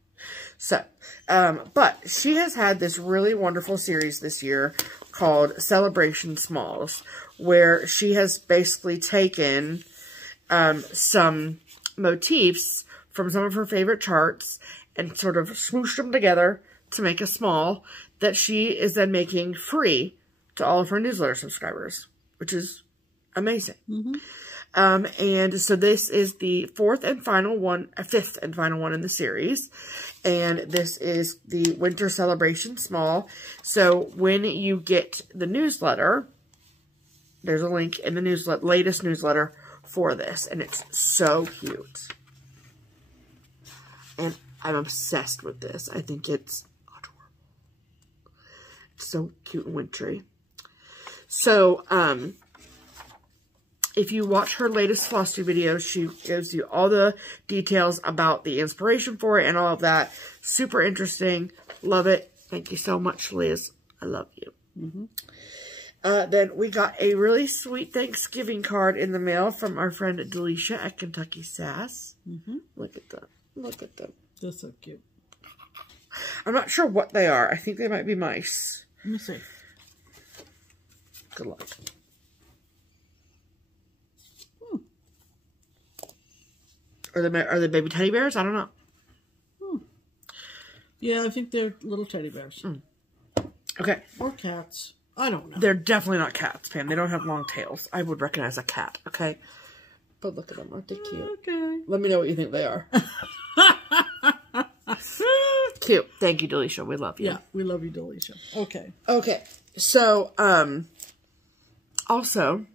So, but she has had this really wonderful series this year called Celebration Smalls, where she has basically taken some motifs from some of her favorite charts and sort of smooshed them together to make a small that she is then making free to all of her newsletter subscribers, which is amazing. Mm-hmm. And so this is the fifth and final one in the series. And this is the Winter Celebration Small. So when you get the newsletter, there's a link in the latest newsletter for this. And it's so cute. And I'm obsessed with this. I think it's adorable. It's so cute and wintry. So, if you watch her latest FlossTube video, she gives you all the details about the inspiration for it and all of that. Super interesting. Love it. Thank you so much, Liz. I love you. Mm-hmm. Then we got a really sweet Thanksgiving card in the mail from our friend Delisha at Kentucky Sass. Mm-hmm. Look at them. Look at them. They're so cute. I'm not sure what they are. I think they might be mice. Let me see. Good luck. Are they baby teddy bears? I don't know. Yeah, I think they're little teddy bears. Okay. Or cats. I don't know. They're definitely not cats, Pam. They don't have long tails. I would recognize a cat, okay? But look at them. Aren't they cute? Okay. Let me know what you think they are. Cute. Thank you, Delisha. We love you. Yeah, we love you, Delisha. Okay. Okay. So, also,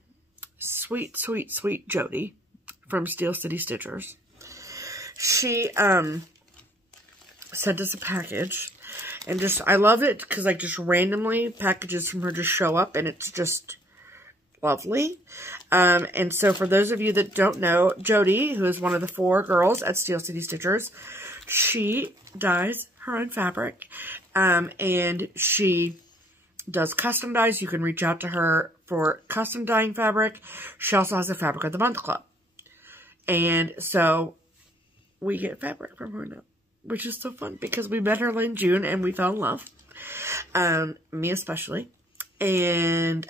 sweet, sweet, sweet Jody from Steel City Stitchers. She sent us a package, and I love it because like just randomly packages from her just show up, and it's just lovely. And so for those of you that don't know, Jody, who is one of the 4 girls at Steel City Stitchers, she dyes her own fabric, and she does custom dyes. You can reach out to her for custom dyeing fabric. She also has a Fabric of the Month Club. And so we get fabric from her now, which is so fun because we met her in June and we fell in love. Me especially. And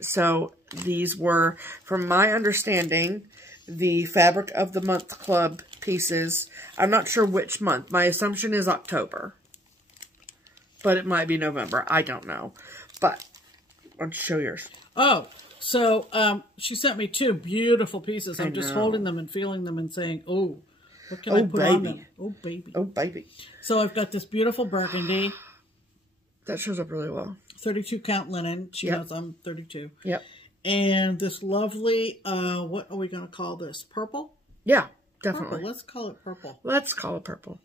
so these were, from my understanding, the Fabric of the Month Club pieces. I'm not sure which month. My assumption is October. But it might be November. I don't know. But why don't you show yours? Oh, so she sent me 2 beautiful pieces. I'm just holding them and feeling them and saying, oh, what can I put on them? Oh, baby. Oh, baby. So I've got this beautiful burgundy. That shows up really well. 32 count linen. She knows I'm 32. Yep. And this lovely, what are we going to call this? Purple? Yeah, definitely. Purple. Let's call it purple. Let's call it purple.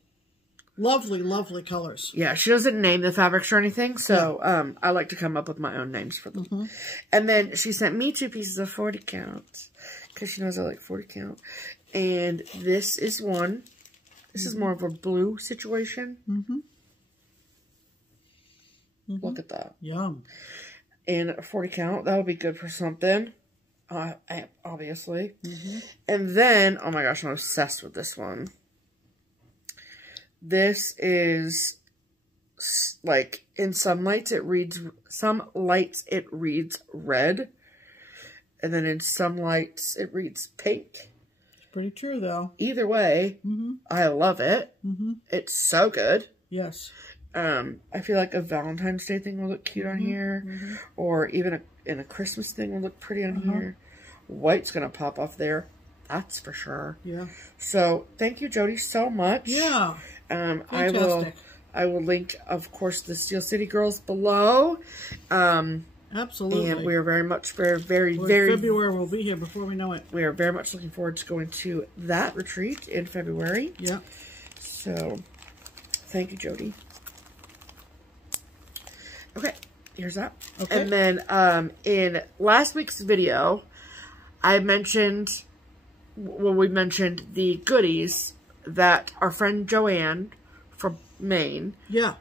Lovely, lovely colors. Yeah, she doesn't name the fabrics or anything, so I like to come up with my own names for them. Mm-hmm. And then she sent me 2 pieces of 40 count, because she knows I like 40 count. And this is one. This is more of a blue situation. Mm-hmm. Mm-hmm. Look at that. Yum. And a 40 count, that would be good for something, obviously. Mm-hmm. And then, oh my gosh, I'm obsessed with this one. This is, like, in some lights it reads red. And then in some lights it reads pink. It's pretty true, though. Either way, I love it. It's so good. Yes. I feel like a Valentine's Day thing will look cute on here. Or even in a Christmas thing will look pretty on here. White's going to pop off there. That's for sure. Yeah. So, thank you, Jody, so much. Yeah. I will link, of course, the Steel City girls below. Absolutely. And we are very much, very, February will be here before we know it. We are very much looking forward to going to that retreat in February. Yeah. So, thank you, Jody. Okay, here's that. Okay. And then, in last week's video, I mentioned, well, we mentioned the goodies that our friend Joanne from Maine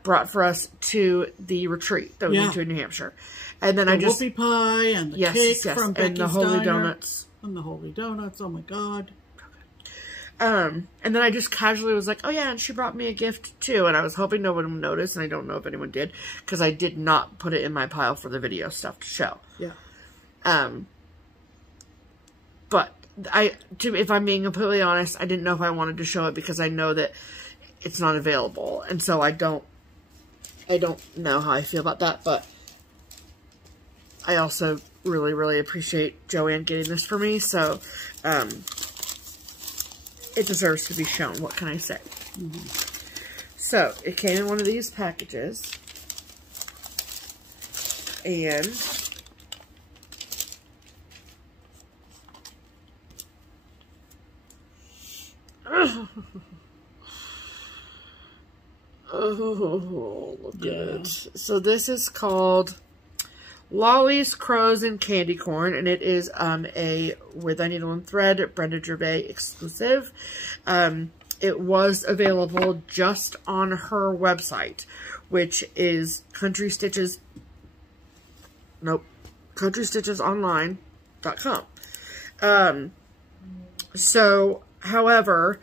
brought for us to the retreat that we went to in New Hampshire. And then the whoopie pie and the cake from Becky's and the Holy Diner. Donuts. And the Holy Donuts, oh my God. And then I just casually was like, oh yeah, and she brought me a gift too. And I was hoping no one would notice, and I don't know if anyone did, because I did not put it in my pile for the video stuff to show. Yeah. But if I'm being completely honest, I didn't know if I wanted to show it because I know that it's not available. And so I don't know how I feel about that, but I also really, really appreciate Joanne getting this for me. So, it deserves to be shown. What can I say? So, it came in one of these packages. And oh, look at it. So this is called Lollies, Crows, and Candy Corn, and it is a With I Needle and Thread Brenda Gervais exclusive. It was available just on her website, which is countrystitchesonline.com. So, however,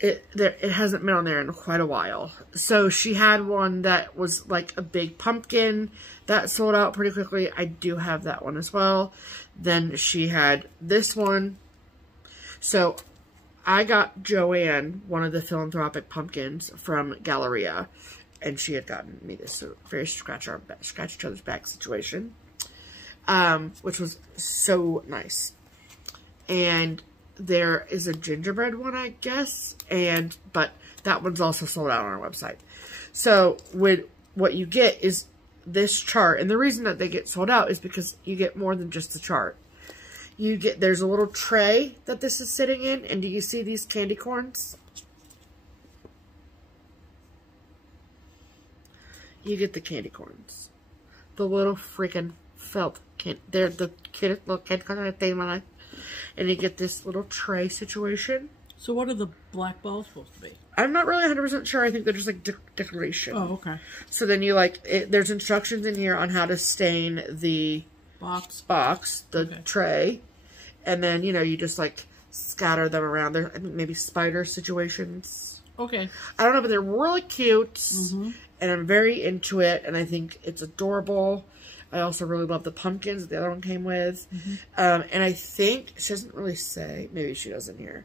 it hasn't been on there in quite a while. So she had one that was like a big pumpkin that sold out pretty quickly. I do have that one as well. Then she had this one. So I got Joanne one of the philanthropic pumpkins from Galleria, and she had gotten me this very scratch each other's back situation, which was so nice. And there is a gingerbread one, I guess, but that one's also sold out on our website. So what you get is this chart, and the reason that they get sold out is because you get more than just the chart. There's a little tray that this is sitting in, and do you see these candy corns? You get the candy corns. The little freaking felt candy. They're the cutest little candy corns I've seen in my life. And you get this little tray situation. So what are the black balls supposed to be? I'm not really 100% sure. I think they're just like decoration. Oh, okay. So then you there's instructions in here on how to stain the the tray. And then, you just like scatter them around. There, I think maybe spider situations. Okay. I don't know, but they're really cute. And I'm very into it. And I think it's adorable. I also really love the pumpkins that the other one came with. And I think, she doesn't really say, maybe she does in here.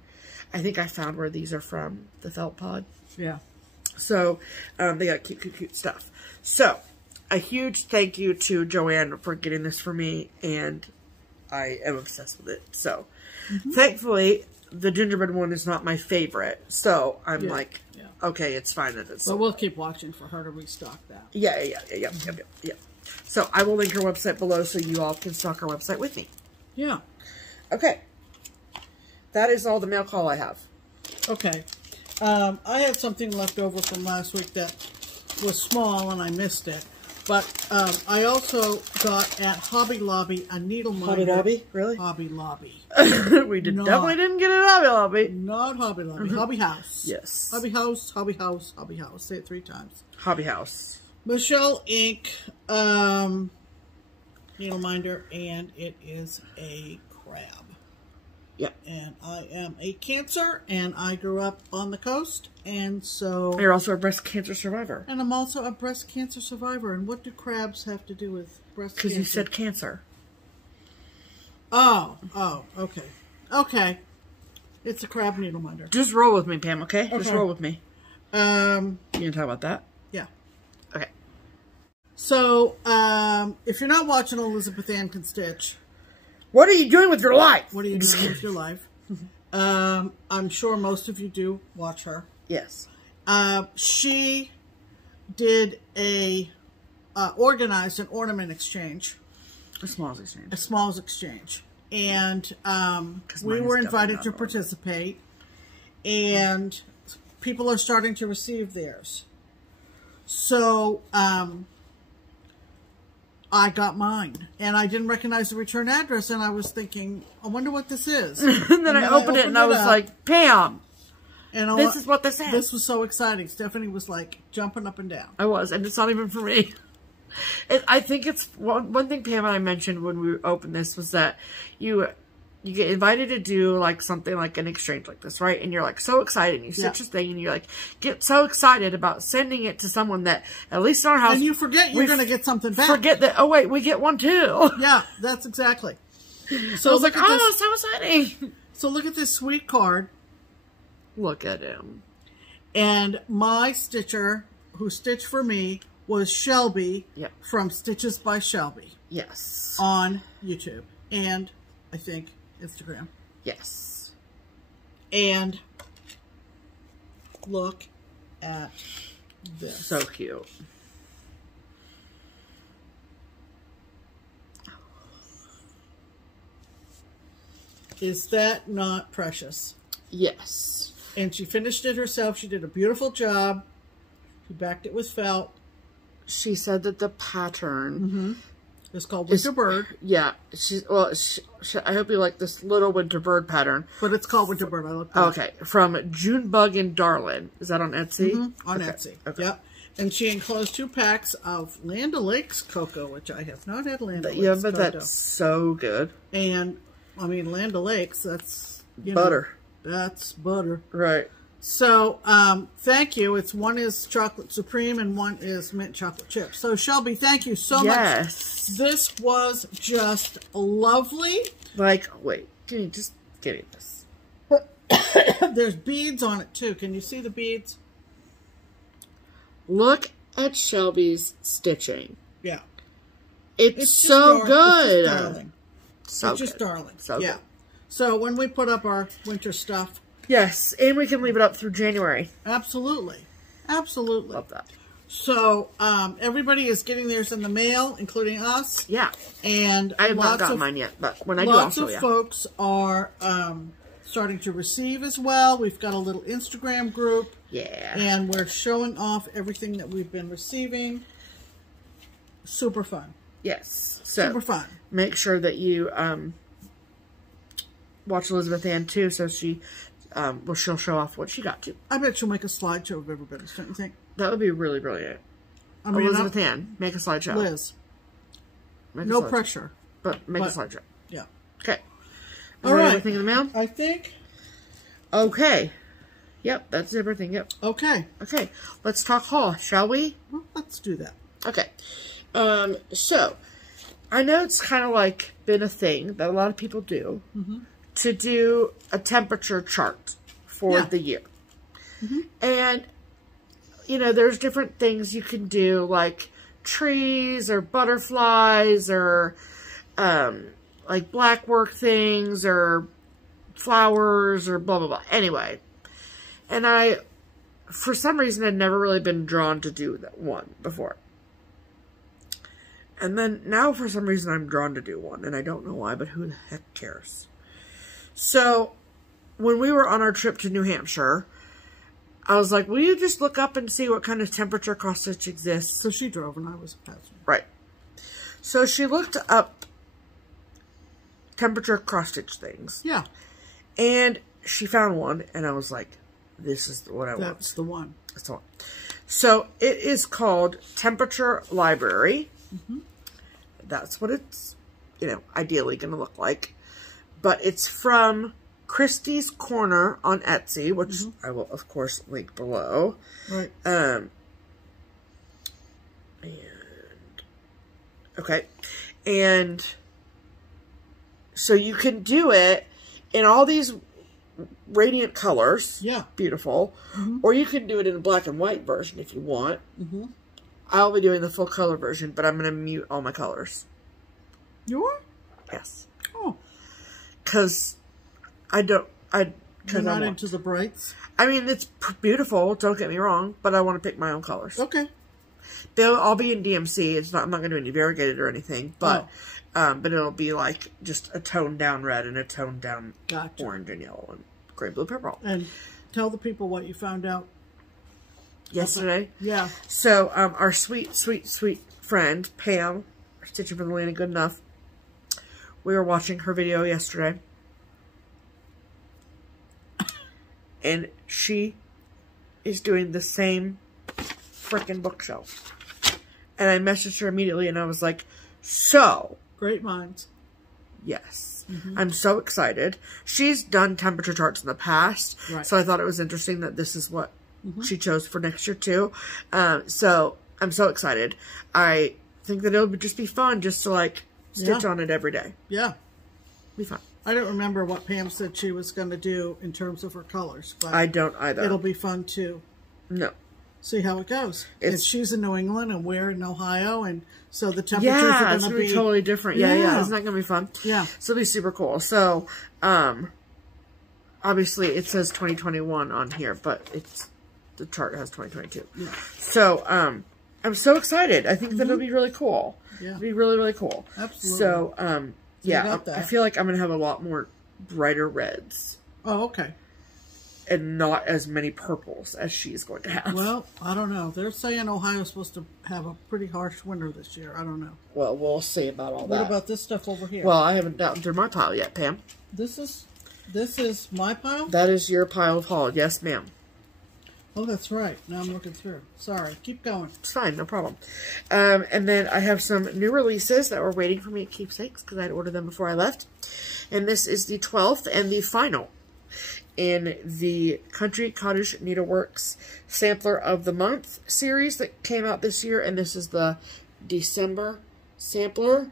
I think I found where these are from, the felt pod. Yeah. So, they got cute stuff. So, a huge thank you to Joanne for getting this for me, and I am obsessed with it. So, thankfully, the gingerbread one is not my favorite. So, I'm like, okay, it's fine that it's. But we'll keep watching for her to restock that. Yeah. So, I will link her website below so you all can stock her website with me. Yeah. Okay. That is all the mail call I have. Okay. I had something left over from last week that was small and I missed it. But I also got at Hobby Lobby a needle minder. Hobby Lobby? Really? Hobby Lobby. We definitely didn't get it at Hobby Lobby. Not Hobby Lobby. Hobby House. Yes. Hobby House, Hobby House, Hobby House. Say it 3 times. Hobby House. Michelle Ink needle minder, and it is a crab. Yep. And I am a Cancer, and I grew up on the coast, and so... You're also a breast cancer survivor. And I'm also a breast cancer survivor. And what do crabs have to do with breast cancer? Because you said cancer. Oh, okay. Okay. It's a crab needle minder. Just roll with me, Pam, okay? Just roll with me. You gonna talk about that? Yeah. Okay. So, if you're not watching Elizabeth Ann Can Stitch... What are you doing with your life? What are you doing with your life? I'm sure most of you do watch her. Yes. She did a organized an ornament exchange. A smalls exchange. A smalls exchange. And we were invited to participate. And people are starting to receive theirs. So I got mine. And I didn't recognize the return address. And I was thinking, I wonder what this is. And then I opened it and I was like, Pam, and this is what this is. This was so exciting. Stephanie was like jumping up and down. I was. And it's not even for me. I think it's one thing Pam and I mentioned when we opened this was that you get invited to do like something like an exchange like this, right? And you're like so excited. You stitch this thing and you're like get so excited about sending it to someone that at least in our house. And you forget you're going to get something back. Forget that. Oh wait, we get one too. Yeah, that's exactly. So I was like, oh, so exciting. So look at this sweet card. Look at him. And my stitcher who stitched for me was Shelby from Stitches by Shelby. Yes. On YouTube. And I think Instagram. Yes. And look at this. So cute. Is that not precious? Yes. And she finished it herself. She did a beautiful job. She backed it with felt. She said that the pattern is called Winter Bird. Yeah. I hope you like this little Winter Bird pattern. But it's called Winter Bird. I looked at Okay. From Junebug and Darlin. Is that on Etsy? On Etsy. Okay. Yep. And she enclosed 2 packs of Land O'Lakes cocoa, which I have not had Land O'Lakes. Yeah, but that's so good. And, I mean, Land O'Lakes, that's, butter. That's butter. Right. So, thank you. One is chocolate supreme and one is mint chocolate chip. So, Shelby, thank you so much. This was just lovely. Like, wait, give me this. There's beads on it too. Can you see the beads? Look at Shelby's stitching. Yeah. It's so good. It's just darling. It's just darling. So good. So, when we put up our winter stuff. Yes, and we can leave it up through January. Absolutely. Absolutely. Love that. So, everybody is getting theirs in the mail, including us. Yeah. And I have not gotten mine yet, but when I do, I'll show you. Lots of folks are starting to receive as well. We've got a little Instagram group. Yeah. And we're showing off everything that we've been receiving. Super fun. Yes. So, super fun. Make sure that you watch Elizabeth Ann too, so she'll show off what she got to. I bet she'll make a slideshow of everybody's, don't you think? That would be really brilliant. I mean, Elizabeth Ann, make a slideshow. Liz. No pressure. But make a slideshow. Yeah. Okay. All right. Everything in the mail? I think. Okay. Yep, that's everything. Yep. Okay. Okay. Let's talk haul, shall we? Well, let's do that. Okay. So, I know it's kind of like been a thing that a lot of people do to do a temperature chart for the year. And, you know, there's different things you can do, like trees or butterflies or, like blackwork things or flowers or blah, blah, blah. Anyway. And I, for some reason, had never really been drawn to do that one before. And then now for some reason I'm drawn to do one. And I don't know why, but who the heck cares? So, when we were on our trip to New Hampshire, I was like, will you just look up and see what kind of temperature cross stitch exists? So she drove and I was a passenger. Right. So she looked up temperature cross stitch things. Yeah. And she found one and I was like, this is what I want. That's the one. That's the one. So it is called Temperature Library. That's what it's, you know, ideally going to look like. But it's from Christie's Corner on Etsy, which I will, of course, link below. Right. Okay. And so you can do it in all these radiant colors. Yeah. Beautiful. Or you can do it in a black and white version if you want. I'll be doing the full color version, but I'm going to mute all my colors. You are? Yes. Oh. Because you're not into the brights? I mean, it's beautiful, don't get me wrong, but I want to pick my own colors. Okay. They'll all be in DMC. It's not, I'm not going to do any variegated or anything, but it'll be like just a toned down red and a toned down orange and yellow and gray, blue, purple. And tell the people what you found out yesterday. Yeah. So, our sweet, sweet, sweet friend, Pam, Stitching for the Lena Good Enough, we were watching her video yesterday. And she is doing the same freaking bookshelf. And I messaged her immediately and I was like, so. Great minds. Yes. I'm so excited. She's done temperature charts in the past. Right. So I thought it was interesting that this is what she chose for next year too. So I'm so excited. I think that it'll just be fun just to like stitch on it every day. Yeah. Be fun. I don't remember what Pam said she was going to do in terms of her colors. But I don't either. It'll be fun to see how it goes. If she's in New England and we're in Ohio, and so the temperatures are going to be totally different. Yeah. Isn't that going to be fun? Yeah. So it'll be super cool. So, obviously it says 2021 on here, but the chart has 2022. Yeah. So, I'm so excited. I think that it'll be really cool. Yeah. It'll be really, really cool. Absolutely. So, yeah, I feel like I'm going to have a lot more brighter reds. Oh, okay. And not as many purples as she's going to have. Well, I don't know. They're saying Ohio's supposed to have a pretty harsh winter this year. I don't know. Well, we'll see about all that. What about this stuff over here? Well, I haven't gotten through my pile yet, Pam. This is my pile? That is your pile of haul. Yes, ma'am. Oh, that's right. Now I'm looking through. Sorry. Keep going. It's fine. No problem. And then I have some new releases that were waiting for me at Keepsakes because I had ordered them before I left. And this is the 12th and the final in the Country Cottage Needleworks Sampler of the Month series that came out this year. And this is the December sampler.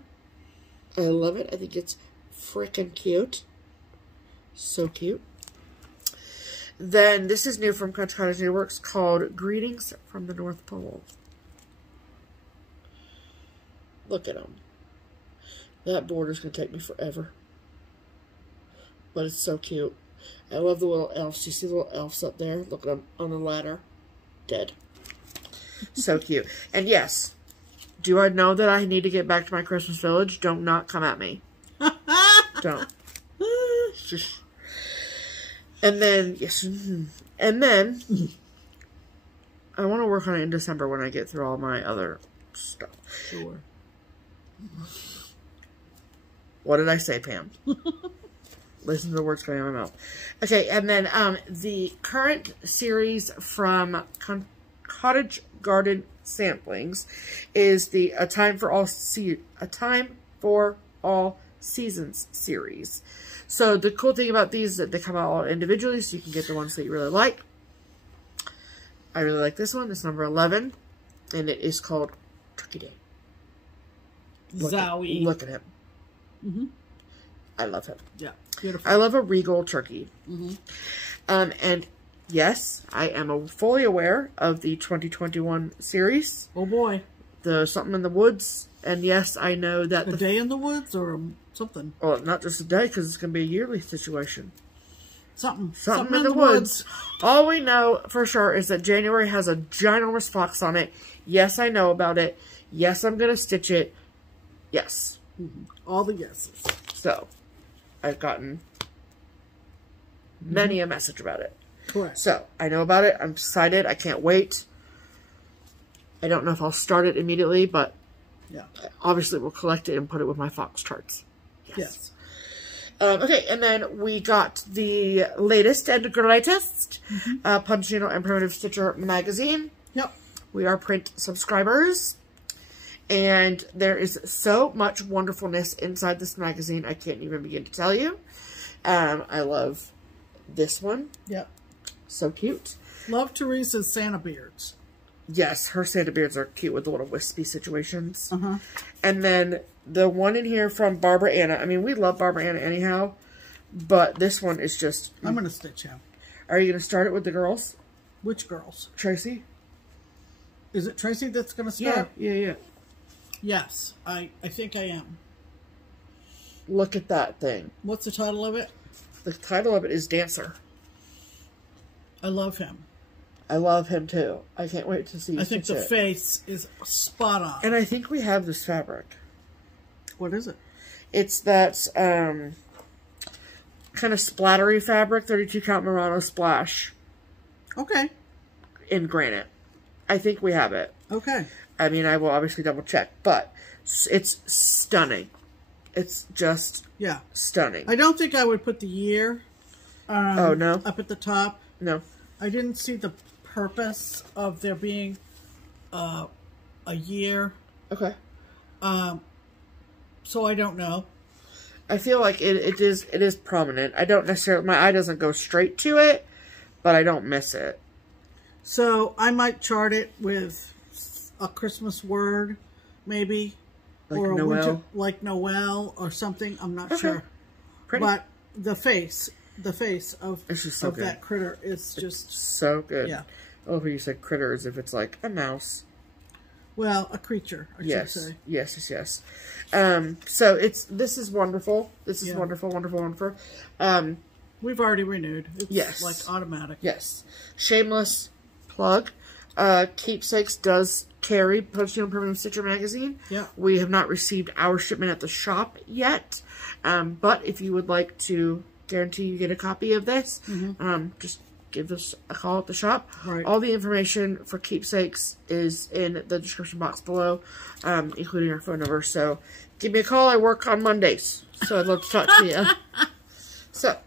I love it. I think it's freaking cute. So cute. Then this is new from Country Cottage Needleworks called Greetings from the North Pole. Look at them. That border's going to take me forever. But it's so cute. I love the little elves. You see the little elves up there? Look at them on the ladder. Dead. So cute. And yes, do I know that I need to get back to my Christmas village? Don't not come at me. Don't. Just... And then, yes, and then, I want to work on it in December when I get through all my other stuff. Sure. What did I say, Pam? Listen to the words coming out of my mouth. Okay, and then the current series from Cottage Garden Samplings is the A Time for All Seasons series. So the cool thing about these is that they come out all individually, so you can get the ones that you really like. I really like this one. It's number 11, and it is called Turkey Day. Zowie. Look at him. I love him. Yeah, beautiful. I love a regal turkey. And yes, I am fully aware of the 2021 series. Oh boy. The Something in the Woods. And yes, I know that a day in the woods or something. Well, not just a day, because it's going to be a yearly situation. Something in the woods. All we know for sure is that January has a ginormous fox on it. Yes, I know about it. Yes, I'm going to stitch it. Yes. All the yeses. So, I've gotten many a message about it. Correct. So, I know about it. I'm excited. I can't wait. I don't know if I'll start it immediately, but yeah, obviously we'll collect it and put it with my fox charts. Yes. Okay, and then we got the latest and greatest Punch Needle and Primitive Stitcher magazine. Yep. We are print subscribers. And there is so much wonderfulness inside this magazine, I can't even begin to tell you. I love this one. Yep. So cute. Love Teresa's Santa beards. Yes, her Santa beards are cute with the little wispy situations. And then the one in here from Barbara Anna. I mean, we love Barbara Anna anyhow, but this one is just... I'm going to stitch him. Are you going to start it with the girls? Which girls? Tracy? Is it Tracy that's going to start? Yeah. Yes, I think I am. Look at that thing. What's the title of it? The title of it is Dancer. I love him. I love him too. I can't wait to see you I think stitch the it. face is spot on. And I think we have this fabric. What is it? It's that kind of splattery fabric, 32 count Murano splash. Okay. In granite. I think we have it. Okay. I mean, I will obviously double check, but it's stunning. It's just stunning. I don't think I would put the year oh, no? up at the top. No. I didn't see the purpose of there being a year. Okay. So I don't know. I feel like it is prominent. I don't necessarily, my eye doesn't go straight to it, but I don't miss it. So I might chart it with a Christmas word, maybe. Like or a Noel? winter, like Noel or something. I'm not sure. Pretty. But the face of, it's just so good. That critter is just so good. Yeah. I love how you said critter as if it's like a mouse. Well, a creature, I should say. Yes. So this is wonderful. This is wonderful. We've already renewed. It's like automatic. Yes. Shameless plug. Keepsakes does carry Postage and Permanent Stitcher magazine. Yeah. We have not received our shipment at the shop yet. But if you would like to guarantee you get a copy of this, just give us a call at the shop. Right. All the information for Keepsakes is in the description box below, including our phone number. So give me a call. I work on Mondays, so I'd love to talk to you. So,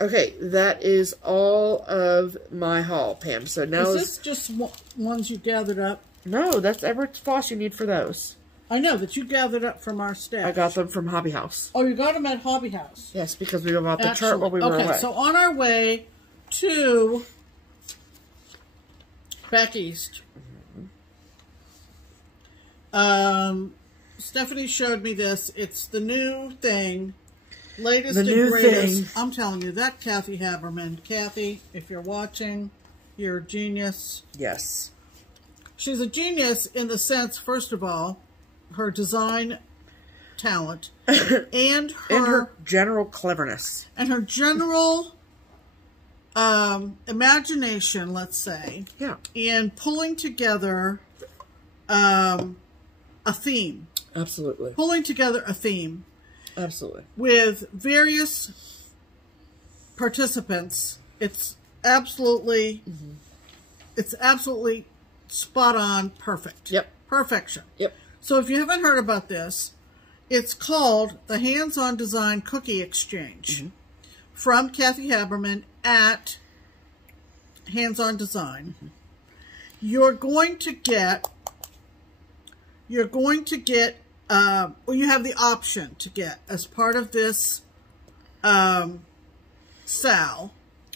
okay, that is all of my haul, Pam. So now is this just ones you gathered up? No, that's every floss you need for those. I know, that you gathered up from our stash. I got them from Hobby House. Oh, you got them at Hobby House? Yes, because we bought the chart while we were away. Okay, so on our way to back east, Stephanie showed me this. It's the new thing, latest and greatest. I'm telling you, that Kathy Haberman. Kathy, if you're watching, you're a genius. Yes. She's a genius in the sense, first of all, her design talent and her general cleverness. And her general imagination, let's say. Yeah. In pulling together a theme. Absolutely. Pulling together a theme. Absolutely. With various participants. It's absolutely spot on, perfect. Yep. Perfection. Yep. So if you haven't heard about this, it's called the Hands-On Design Cookie Exchange from Kathy Haberman at Hands-On Design. You're going to get, well, you have the option to get as part of this SAL.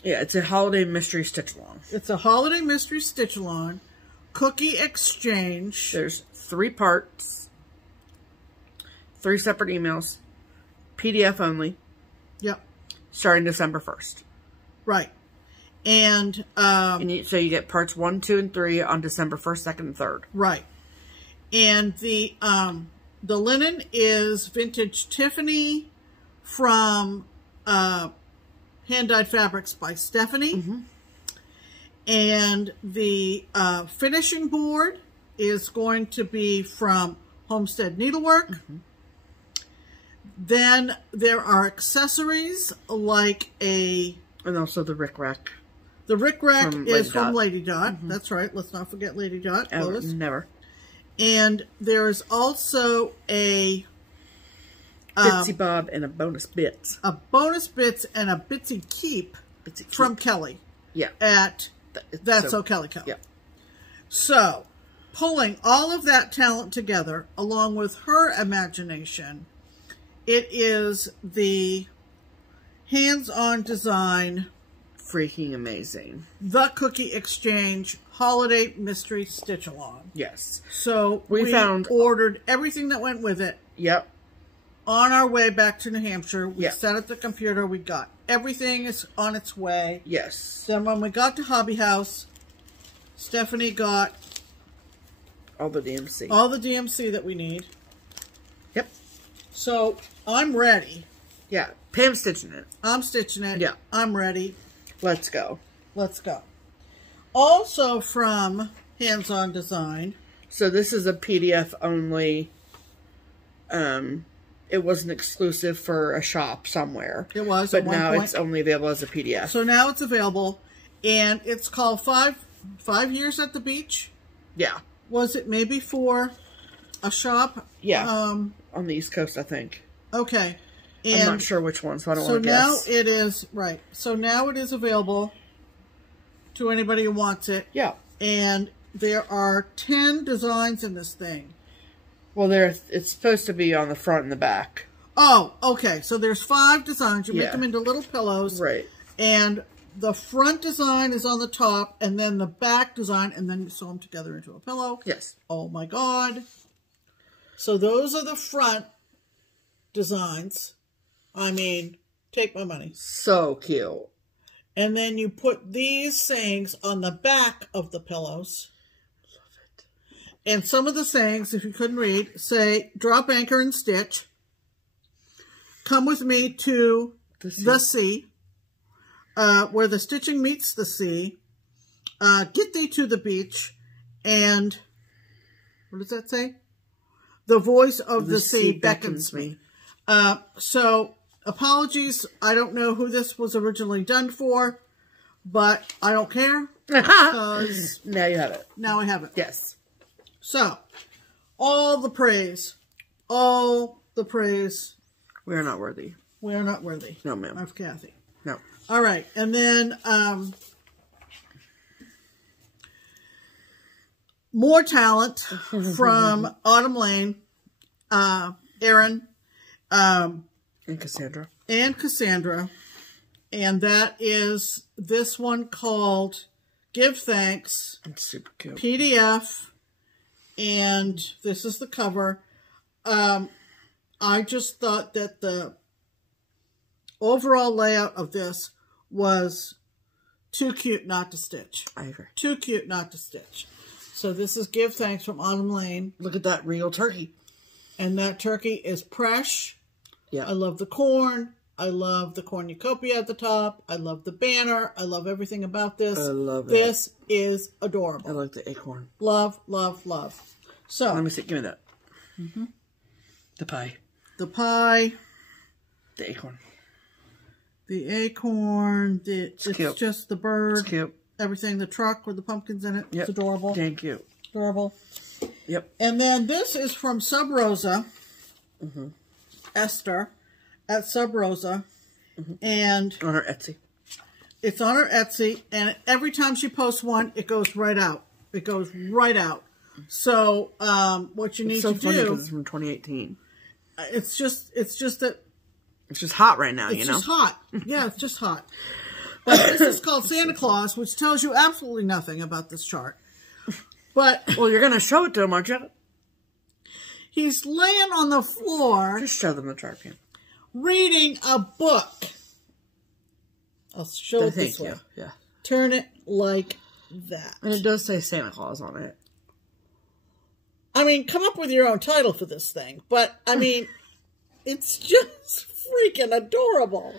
Yeah, it's a holiday mystery stitch-along. It's a holiday mystery stitch-along cookie exchange. There's 3 parts, 3 separate emails, PDF only. Yep. Starting December 1st. Right. And so you get parts 1, 2, and 3 on December 1st, 2nd, and 3rd. Right. And the linen is vintage Tiffany from Hand Dyed Fabrics by Stephanie. And the finishing board is going to be from Homestead Needlework. Then there are accessories like and also the Rick Rack. The Rick Rack is from Lady Dot. That's right. Let's not forget Lady Dot. Never. And there is also a Bitsy Bob and a bonus bits. A bonus bits and a Bitsy Keep from Kelly. Yeah. At That's So Kelly Co. Yeah. So, pulling all of that talent together, along with her imagination, it is the Hands-On Design, freaking amazing, the Cookie Exchange Holiday Mystery Stitch Along. Yes. So we ordered everything that went with it. Yep. On our way back to New Hampshire, we sat at the computer. We got everything is on its way. Yes. Then when we got to Hobby House, Stephanie got all the DMC. All the DMC that we need. Yep. So I'm ready. Yeah. Pam's stitching it. I'm stitching it. Yeah. I'm ready. Let's go. Let's go. Also from Hands-On Design. So this is a PDF only. It wasn't exclusive for a shop somewhere. It was, but now it's only available as a PDF. So now it's available, and it's called Five Years at the Beach. Yeah. Was it maybe for a shop? Yeah. On the East Coast, I think. Okay. And I'm not sure which one, so I don't want to guess. So now it is, right. So now it is available to anybody who wants it. Yeah. And there are 10 designs in this thing. Well, it's supposed to be on the front and the back. Oh, okay. So there's 5 designs. You make them into little pillows. Right. And the front design is on the top, and then the back design, and then you sew them together into a pillow. Yes. Oh, my God. So those are the front designs. I mean, take my money. So cute. And then you put these sayings on the back of the pillows. Love it. And some of the sayings, if you couldn't read, say, drop, anchor, and stitch. Come with me to the sea, where the stitching meets the sea. Get thee to the beach. And, what does that say? The voice of the sea beckons me. So, apologies. I don't know who this was originally done for, but I don't care. Because now you have it. Now I have it. Yes. So, all the praise. All the praise. We are not worthy. We are not worthy. No, ma'am. Of Kathy. No. All right. And then, more talent from Autumn Lane, Erin, and Cassandra. And that is this one called Give Thanks. It's super cute. PDF. And this is the cover. I just thought that the overall layout of this was too cute not to stitch. I agree. Too cute not to stitch. So this is Give Thanks from Autumn Lane. Look at that real turkey. And that turkey is fresh. Yeah. I love the corn. I love the cornucopia at the top. I love the banner. I love everything about this. I love it. This is adorable. I like the acorn. Love, love, love. So let me see. Give me that. The pie. The pie. The acorn. The acorn. It's cute. just the bird. It's cute. Everything. The truck with the pumpkins in it. Yep. It's adorable. Dang cute. Adorable. Yep. And then this is from Sub Rosa. Esther at Sub Rosa. And on her Etsy. It's on her Etsy. And every time she posts one, it goes right out. It goes right out. So what you need to do... It's from 2018. It's just that... It's just hot right now, you know? It's just hot. Yeah, it's just hot. But this is called Santa Claus, which tells you absolutely nothing about this chart. But... Well, you're going to show it to him, aren't you? He's laying on the floor... Just show them the chart, Pam. Reading a book. I'll show it this way. Yeah. Turn it like that. And it does say Santa Claus on it. I mean, come up with your own title for this thing. But, I mean, it's just freaking adorable.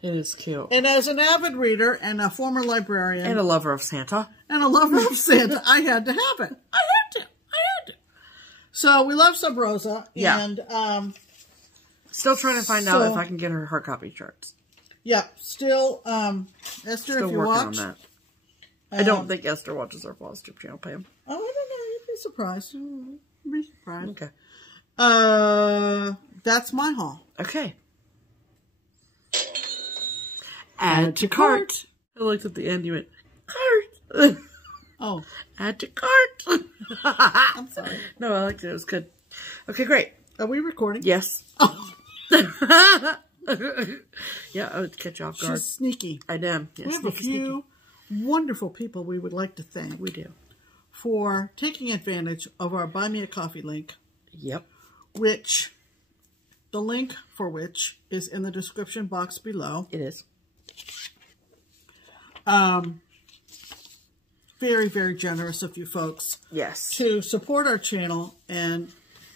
It is cute. And as an avid reader and a former librarian. And a lover of Santa. And a lover of Santa, I had to have it. I had to. So, we love Sub Rosa. Yeah. And, still trying to find out if I can get her hard copy charts. Yeah. Still, Esther, still if you working watch. on that. I don't think Esther watches our FlossTube channel, Pam. Oh, I don't know. You'd be surprised. You'd be surprised. Okay. That's my haul. Okay. Add to cart. I liked at the end you went, cart. Oh. Add to cart. I'm sorry. No, I liked it. It was good. Okay, great. Are we recording? Yes. Oh. Yeah, I would catch you off guard. She's sneaky. I am. Yeah, we have a few wonderful people we would like to thank. We do. For taking advantage of our Buy Me a Coffee link. Yep. Which, the link for which is in the description box below. It is. Very, very generous of you folks. Yes. To support our channel and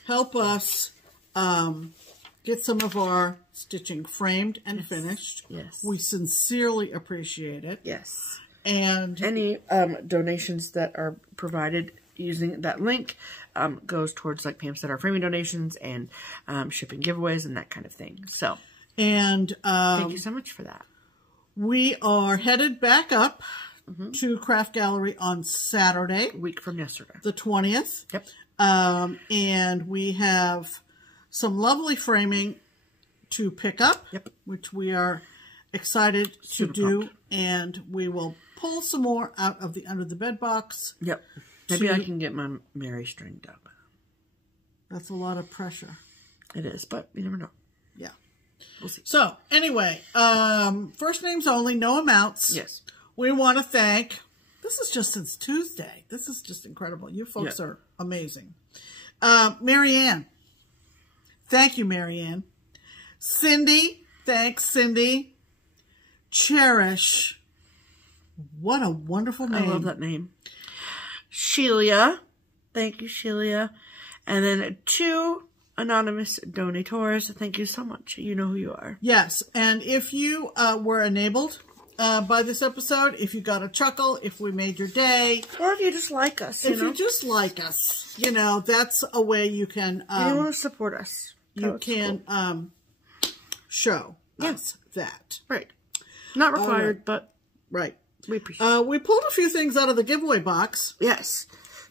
help us get some of our stitching framed and finished. Yes. We sincerely appreciate it. Yes. And any donations that are provided using that link goes towards, like Pam said, our framing donations and shipping giveaways and that kind of thing. So, and thank you so much for that. We are headed back up to Craft Gallery on Saturday, A week from yesterday, the 20th. Yep. And we have some lovely framing to pick up, which we are excited to do. Pumped. And we will pull some more out of the under the bed box. Yep. Maybe I can get my Mary stringed up. That's a lot of pressure. It is, but you never know. Yeah. We'll see. So, anyway, first names only, no amounts. Yes. We want to thank, this is just since Tuesday. This is just incredible. You folks are amazing. Marianne. Thank you, Marianne. Cindy. Thanks, Cindy. Cherish. What a wonderful name. I love that name. Sheila. Thank you, Sheila. And then 2 anonymous donators. Thank you so much. You know who you are. Yes. And if you were enabled by this episode, if you got a chuckle, if we made your day. Or if you just like us, you know. If you just like us, you know, that's a way you can. you want to support us. You can show us that. Right. Not required, but right. We appreciate it. We pulled a few things out of the giveaway box. Yes.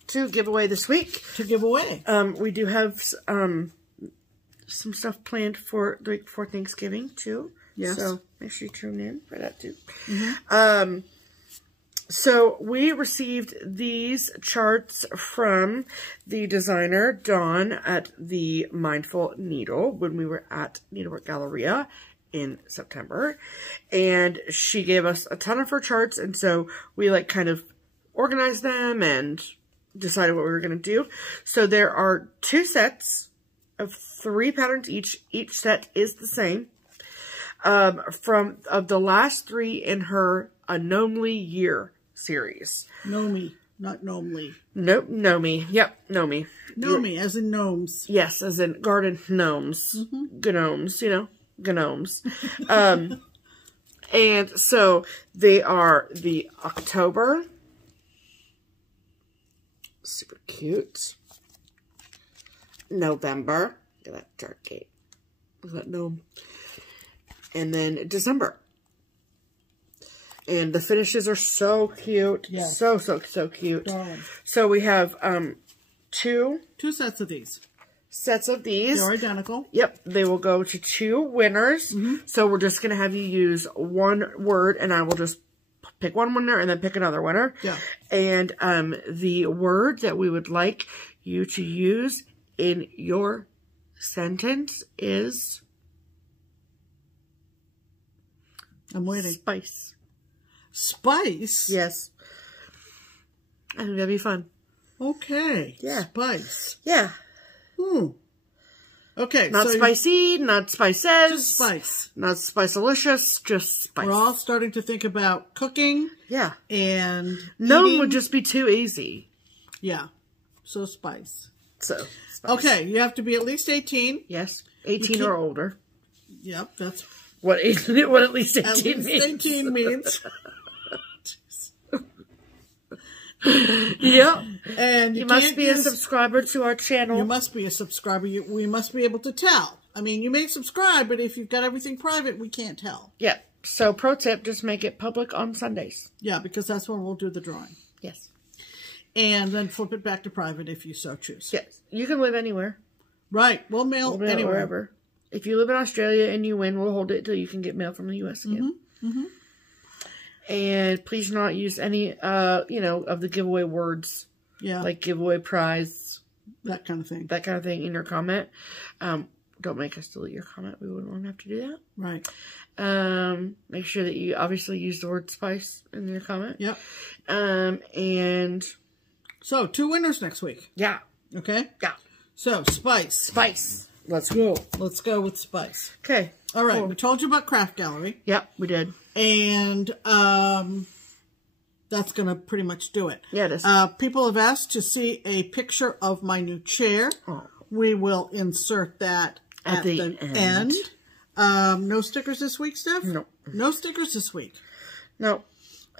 To give away this week. To give away. We do have some stuff planned for Thanksgiving, too. Yes. So make sure you tune in for that, too. So we received these charts from the designer, Dawn, at the Mindful Needle when we were at Needlework Galleria in September. And she gave us a ton of her charts, and so we like kind of organized them and decided what we were going to do. So there are 2 sets of 3 patterns each. Each set is the same. From the last 3 in her A Gnomey Year series. Gnomey, not Gnomely. Nope, Gnomey. Yep, Gnomey. Gnomey, as in gnomes. Yes, as in garden gnomes. Gnomes, you know, gnomes. And so they are the October. Super cute. November. Look at that dark gate. Look at that gnome. And then December. And the finishes are so cute. Yes. So cute. Darling. So we have 2 sets of these. Sets of these. They're identical. Yep. They will go to 2 winners. So we're just going to have you use 1 word, and I will just pick 1 winner and then pick another winner. Yeah. And the word that we would like you to use in your sentence is... I'm waiting. Spice. Spice? Yes. I think that'd be fun. Okay. Yeah. Spice. Yeah. Okay. Not so spicy, not spices. Just spice. Not spice-alicious, just spice. We're all starting to think about cooking. Yeah. And Gnome eating. would just be too easy. Yeah. So spice. So, spice. Okay. You have to be at least 18. Yes. 18 or older. Yep. That's What at least 18 at least means. 18 means. Yep. And You must be a subscriber to our channel. You must be a subscriber. We must be able to tell. I mean, you may subscribe, but if you've got everything private, we can't tell. Yeah. So, pro tip, just make it public on Sundays. Yeah, because that's when we'll do the drawing. Yes. And then flip it back to private if you so choose. Yes. You can live anywhere. Right. We'll mail anywhere. Wherever. If you live in Australia and you win, we'll hold it until you can get mail from the U.S. again. And please not use any, of the giveaway words. Yeah. Like giveaway prize. That kind of thing. That kind of thing in your comment. Don't make us delete your comment. We wouldn't want to have to do that. Right. Make sure that you obviously use the word spice in your comment. Yep. And... So, 2 winners next week. Yeah. Okay? Yeah. So, spice. Spice. Let's go. Let's go with spice. Okay. All right. Cool. We told you about Craft Gallery. Yep, we did. And that's going to pretty much do it. Yeah, it is. People have asked to see a picture of my new chair. Oh. We will insert that at the end. No stickers this week, Steph? No. No stickers this week. No.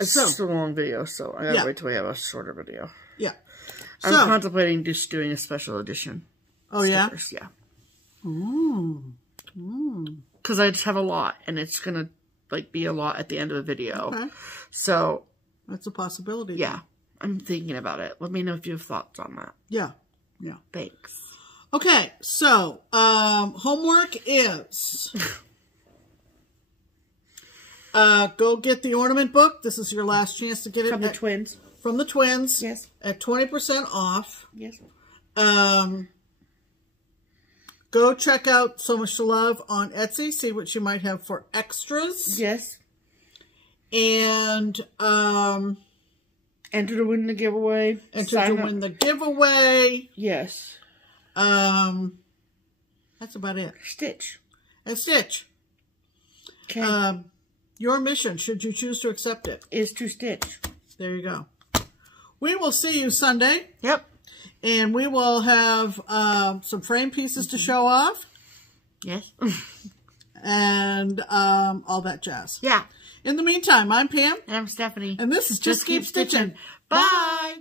It's just a long video, so I gotta wait till we have a shorter video. Yeah. I'm contemplating just doing a special edition. Oh, stickers. Yeah? Because I just have a lot, and it's gonna like be a lot at the end of the video. Okay. So that's a possibility. Yeah. I'm thinking about it. Let me know if you have thoughts on that. Yeah. Yeah. Thanks. Okay, so homework is go get the Ornament Book. This is your last chance to get it from the twins. From the twins. Yes. At 20% off. Yes. Go check out SewMuch2Luv on Etsy. See what you might have for extras. Yes. And enter to win the giveaway. Enter to win the giveaway. Yes. That's about it. Stitch. And stitch. Okay. Your mission, should you choose to accept it, is to stitch. There you go. We will see you Sunday. Yep. And we will have some frame pieces to show off. Yes. And all that jazz. Yeah. In the meantime, I'm Pam. And I'm Stephanie. And this is Just Keep Stitching. Bye.